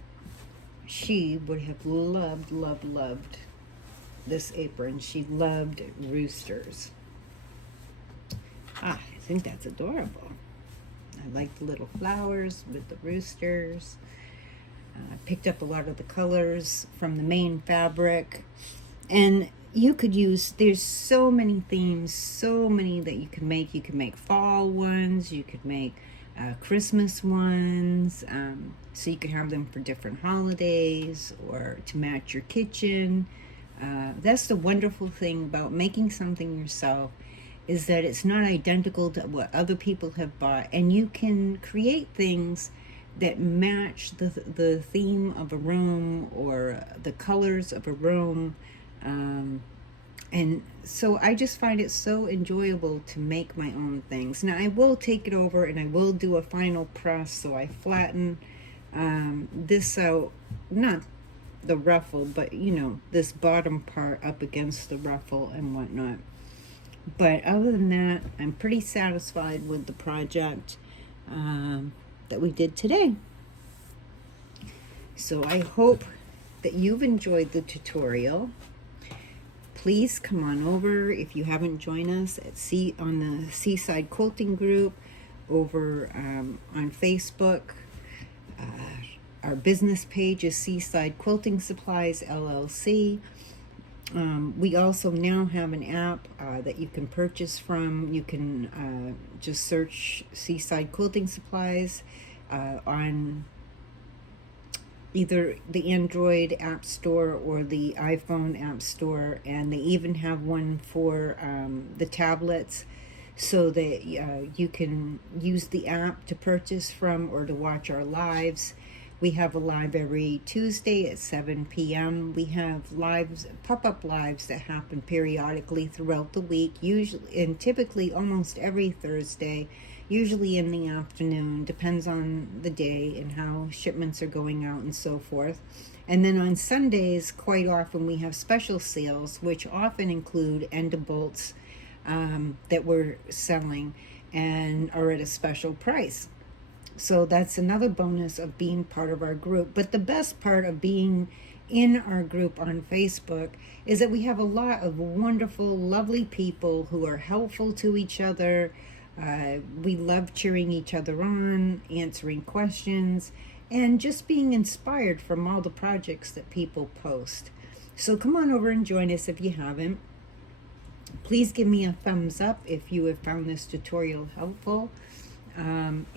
she would have loved, loved, loved this apron. She loved roosters. I think that's adorable. I like the little flowers with the roosters. I picked up a lot of the colors from the main fabric. And you could use, there's so many themes, so many that you can make. You can make fall ones, you could make Christmas ones, so you could have them for different holidays or to match your kitchen. That's the wonderful thing about making something yourself, is that it's not identical to what other people have bought, and you can create things that match the theme of a room or the colors of a room. And so I just find it so enjoyable to make my own things. Now I will take it over and I will do a final press, so I flatten this out, not the ruffle, but you know, this bottom part up against the ruffle and whatnot. But other than that, I'm pretty satisfied with the project that we did today. So I hope that you've enjoyed the tutorial. Please come on over if you haven't joined us on the Seaside Quilting group over on Facebook. Our business page is Seaside Quilting Supplies LLC. We also now have an app that you can purchase from. You can just search Seaside Quilting Supplies on either the Android App Store or the iPhone App Store, and they even have one for the tablets, so that you can use the app to purchase from or to watch our lives. We have a live every Tuesday at 7 p.m. We have lives, pop-up lives that happen periodically throughout the week, usually and typically almost every Thursday, usually in the afternoon, depends on the day and how shipments are going out and so forth. And then on Sundays, quite often we have special sales, which often include end of bolts that we're selling and are at a special price. So that's another bonus of being part of our group. But the best part of being in our group on Facebook is that we have a lot of wonderful, lovely people who are helpful to each other. We love cheering each other on, answering questions, and just being inspired from all the projects that people post. So come on over and join us if you haven't. Please give me a thumbs up if you have found this tutorial helpful.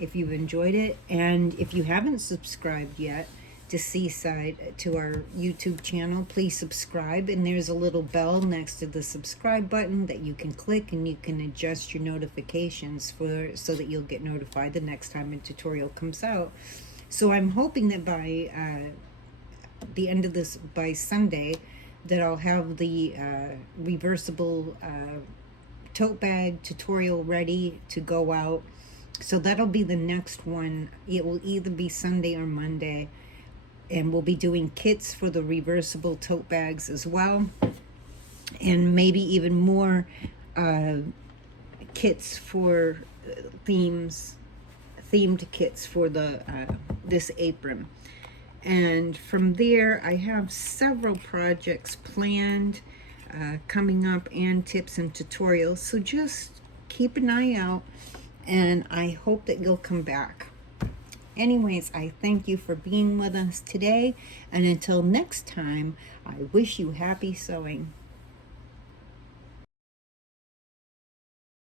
If you've enjoyed it, and if you haven't subscribed yet to Seaside, to our YouTube channel, please subscribe, and there's a little bell next to the subscribe button that you can click, and you can adjust your notifications so that you'll get notified the next time a tutorial comes out. So I'm hoping that by the end of this, by Sunday, that I'll have the reversible tote bag tutorial ready to go out. So that'll be the next one. It will either be Sunday or Monday. And we'll be doing kits for the reversible tote bags as well. And maybe even more kits for themed kits for the this apron. And from there, I have several projects planned coming up, and tips and tutorials. So just keep an eye out. And I hope that you'll come back. Anyways, I thank you for being with us today. And until next time, I wish you happy sewing.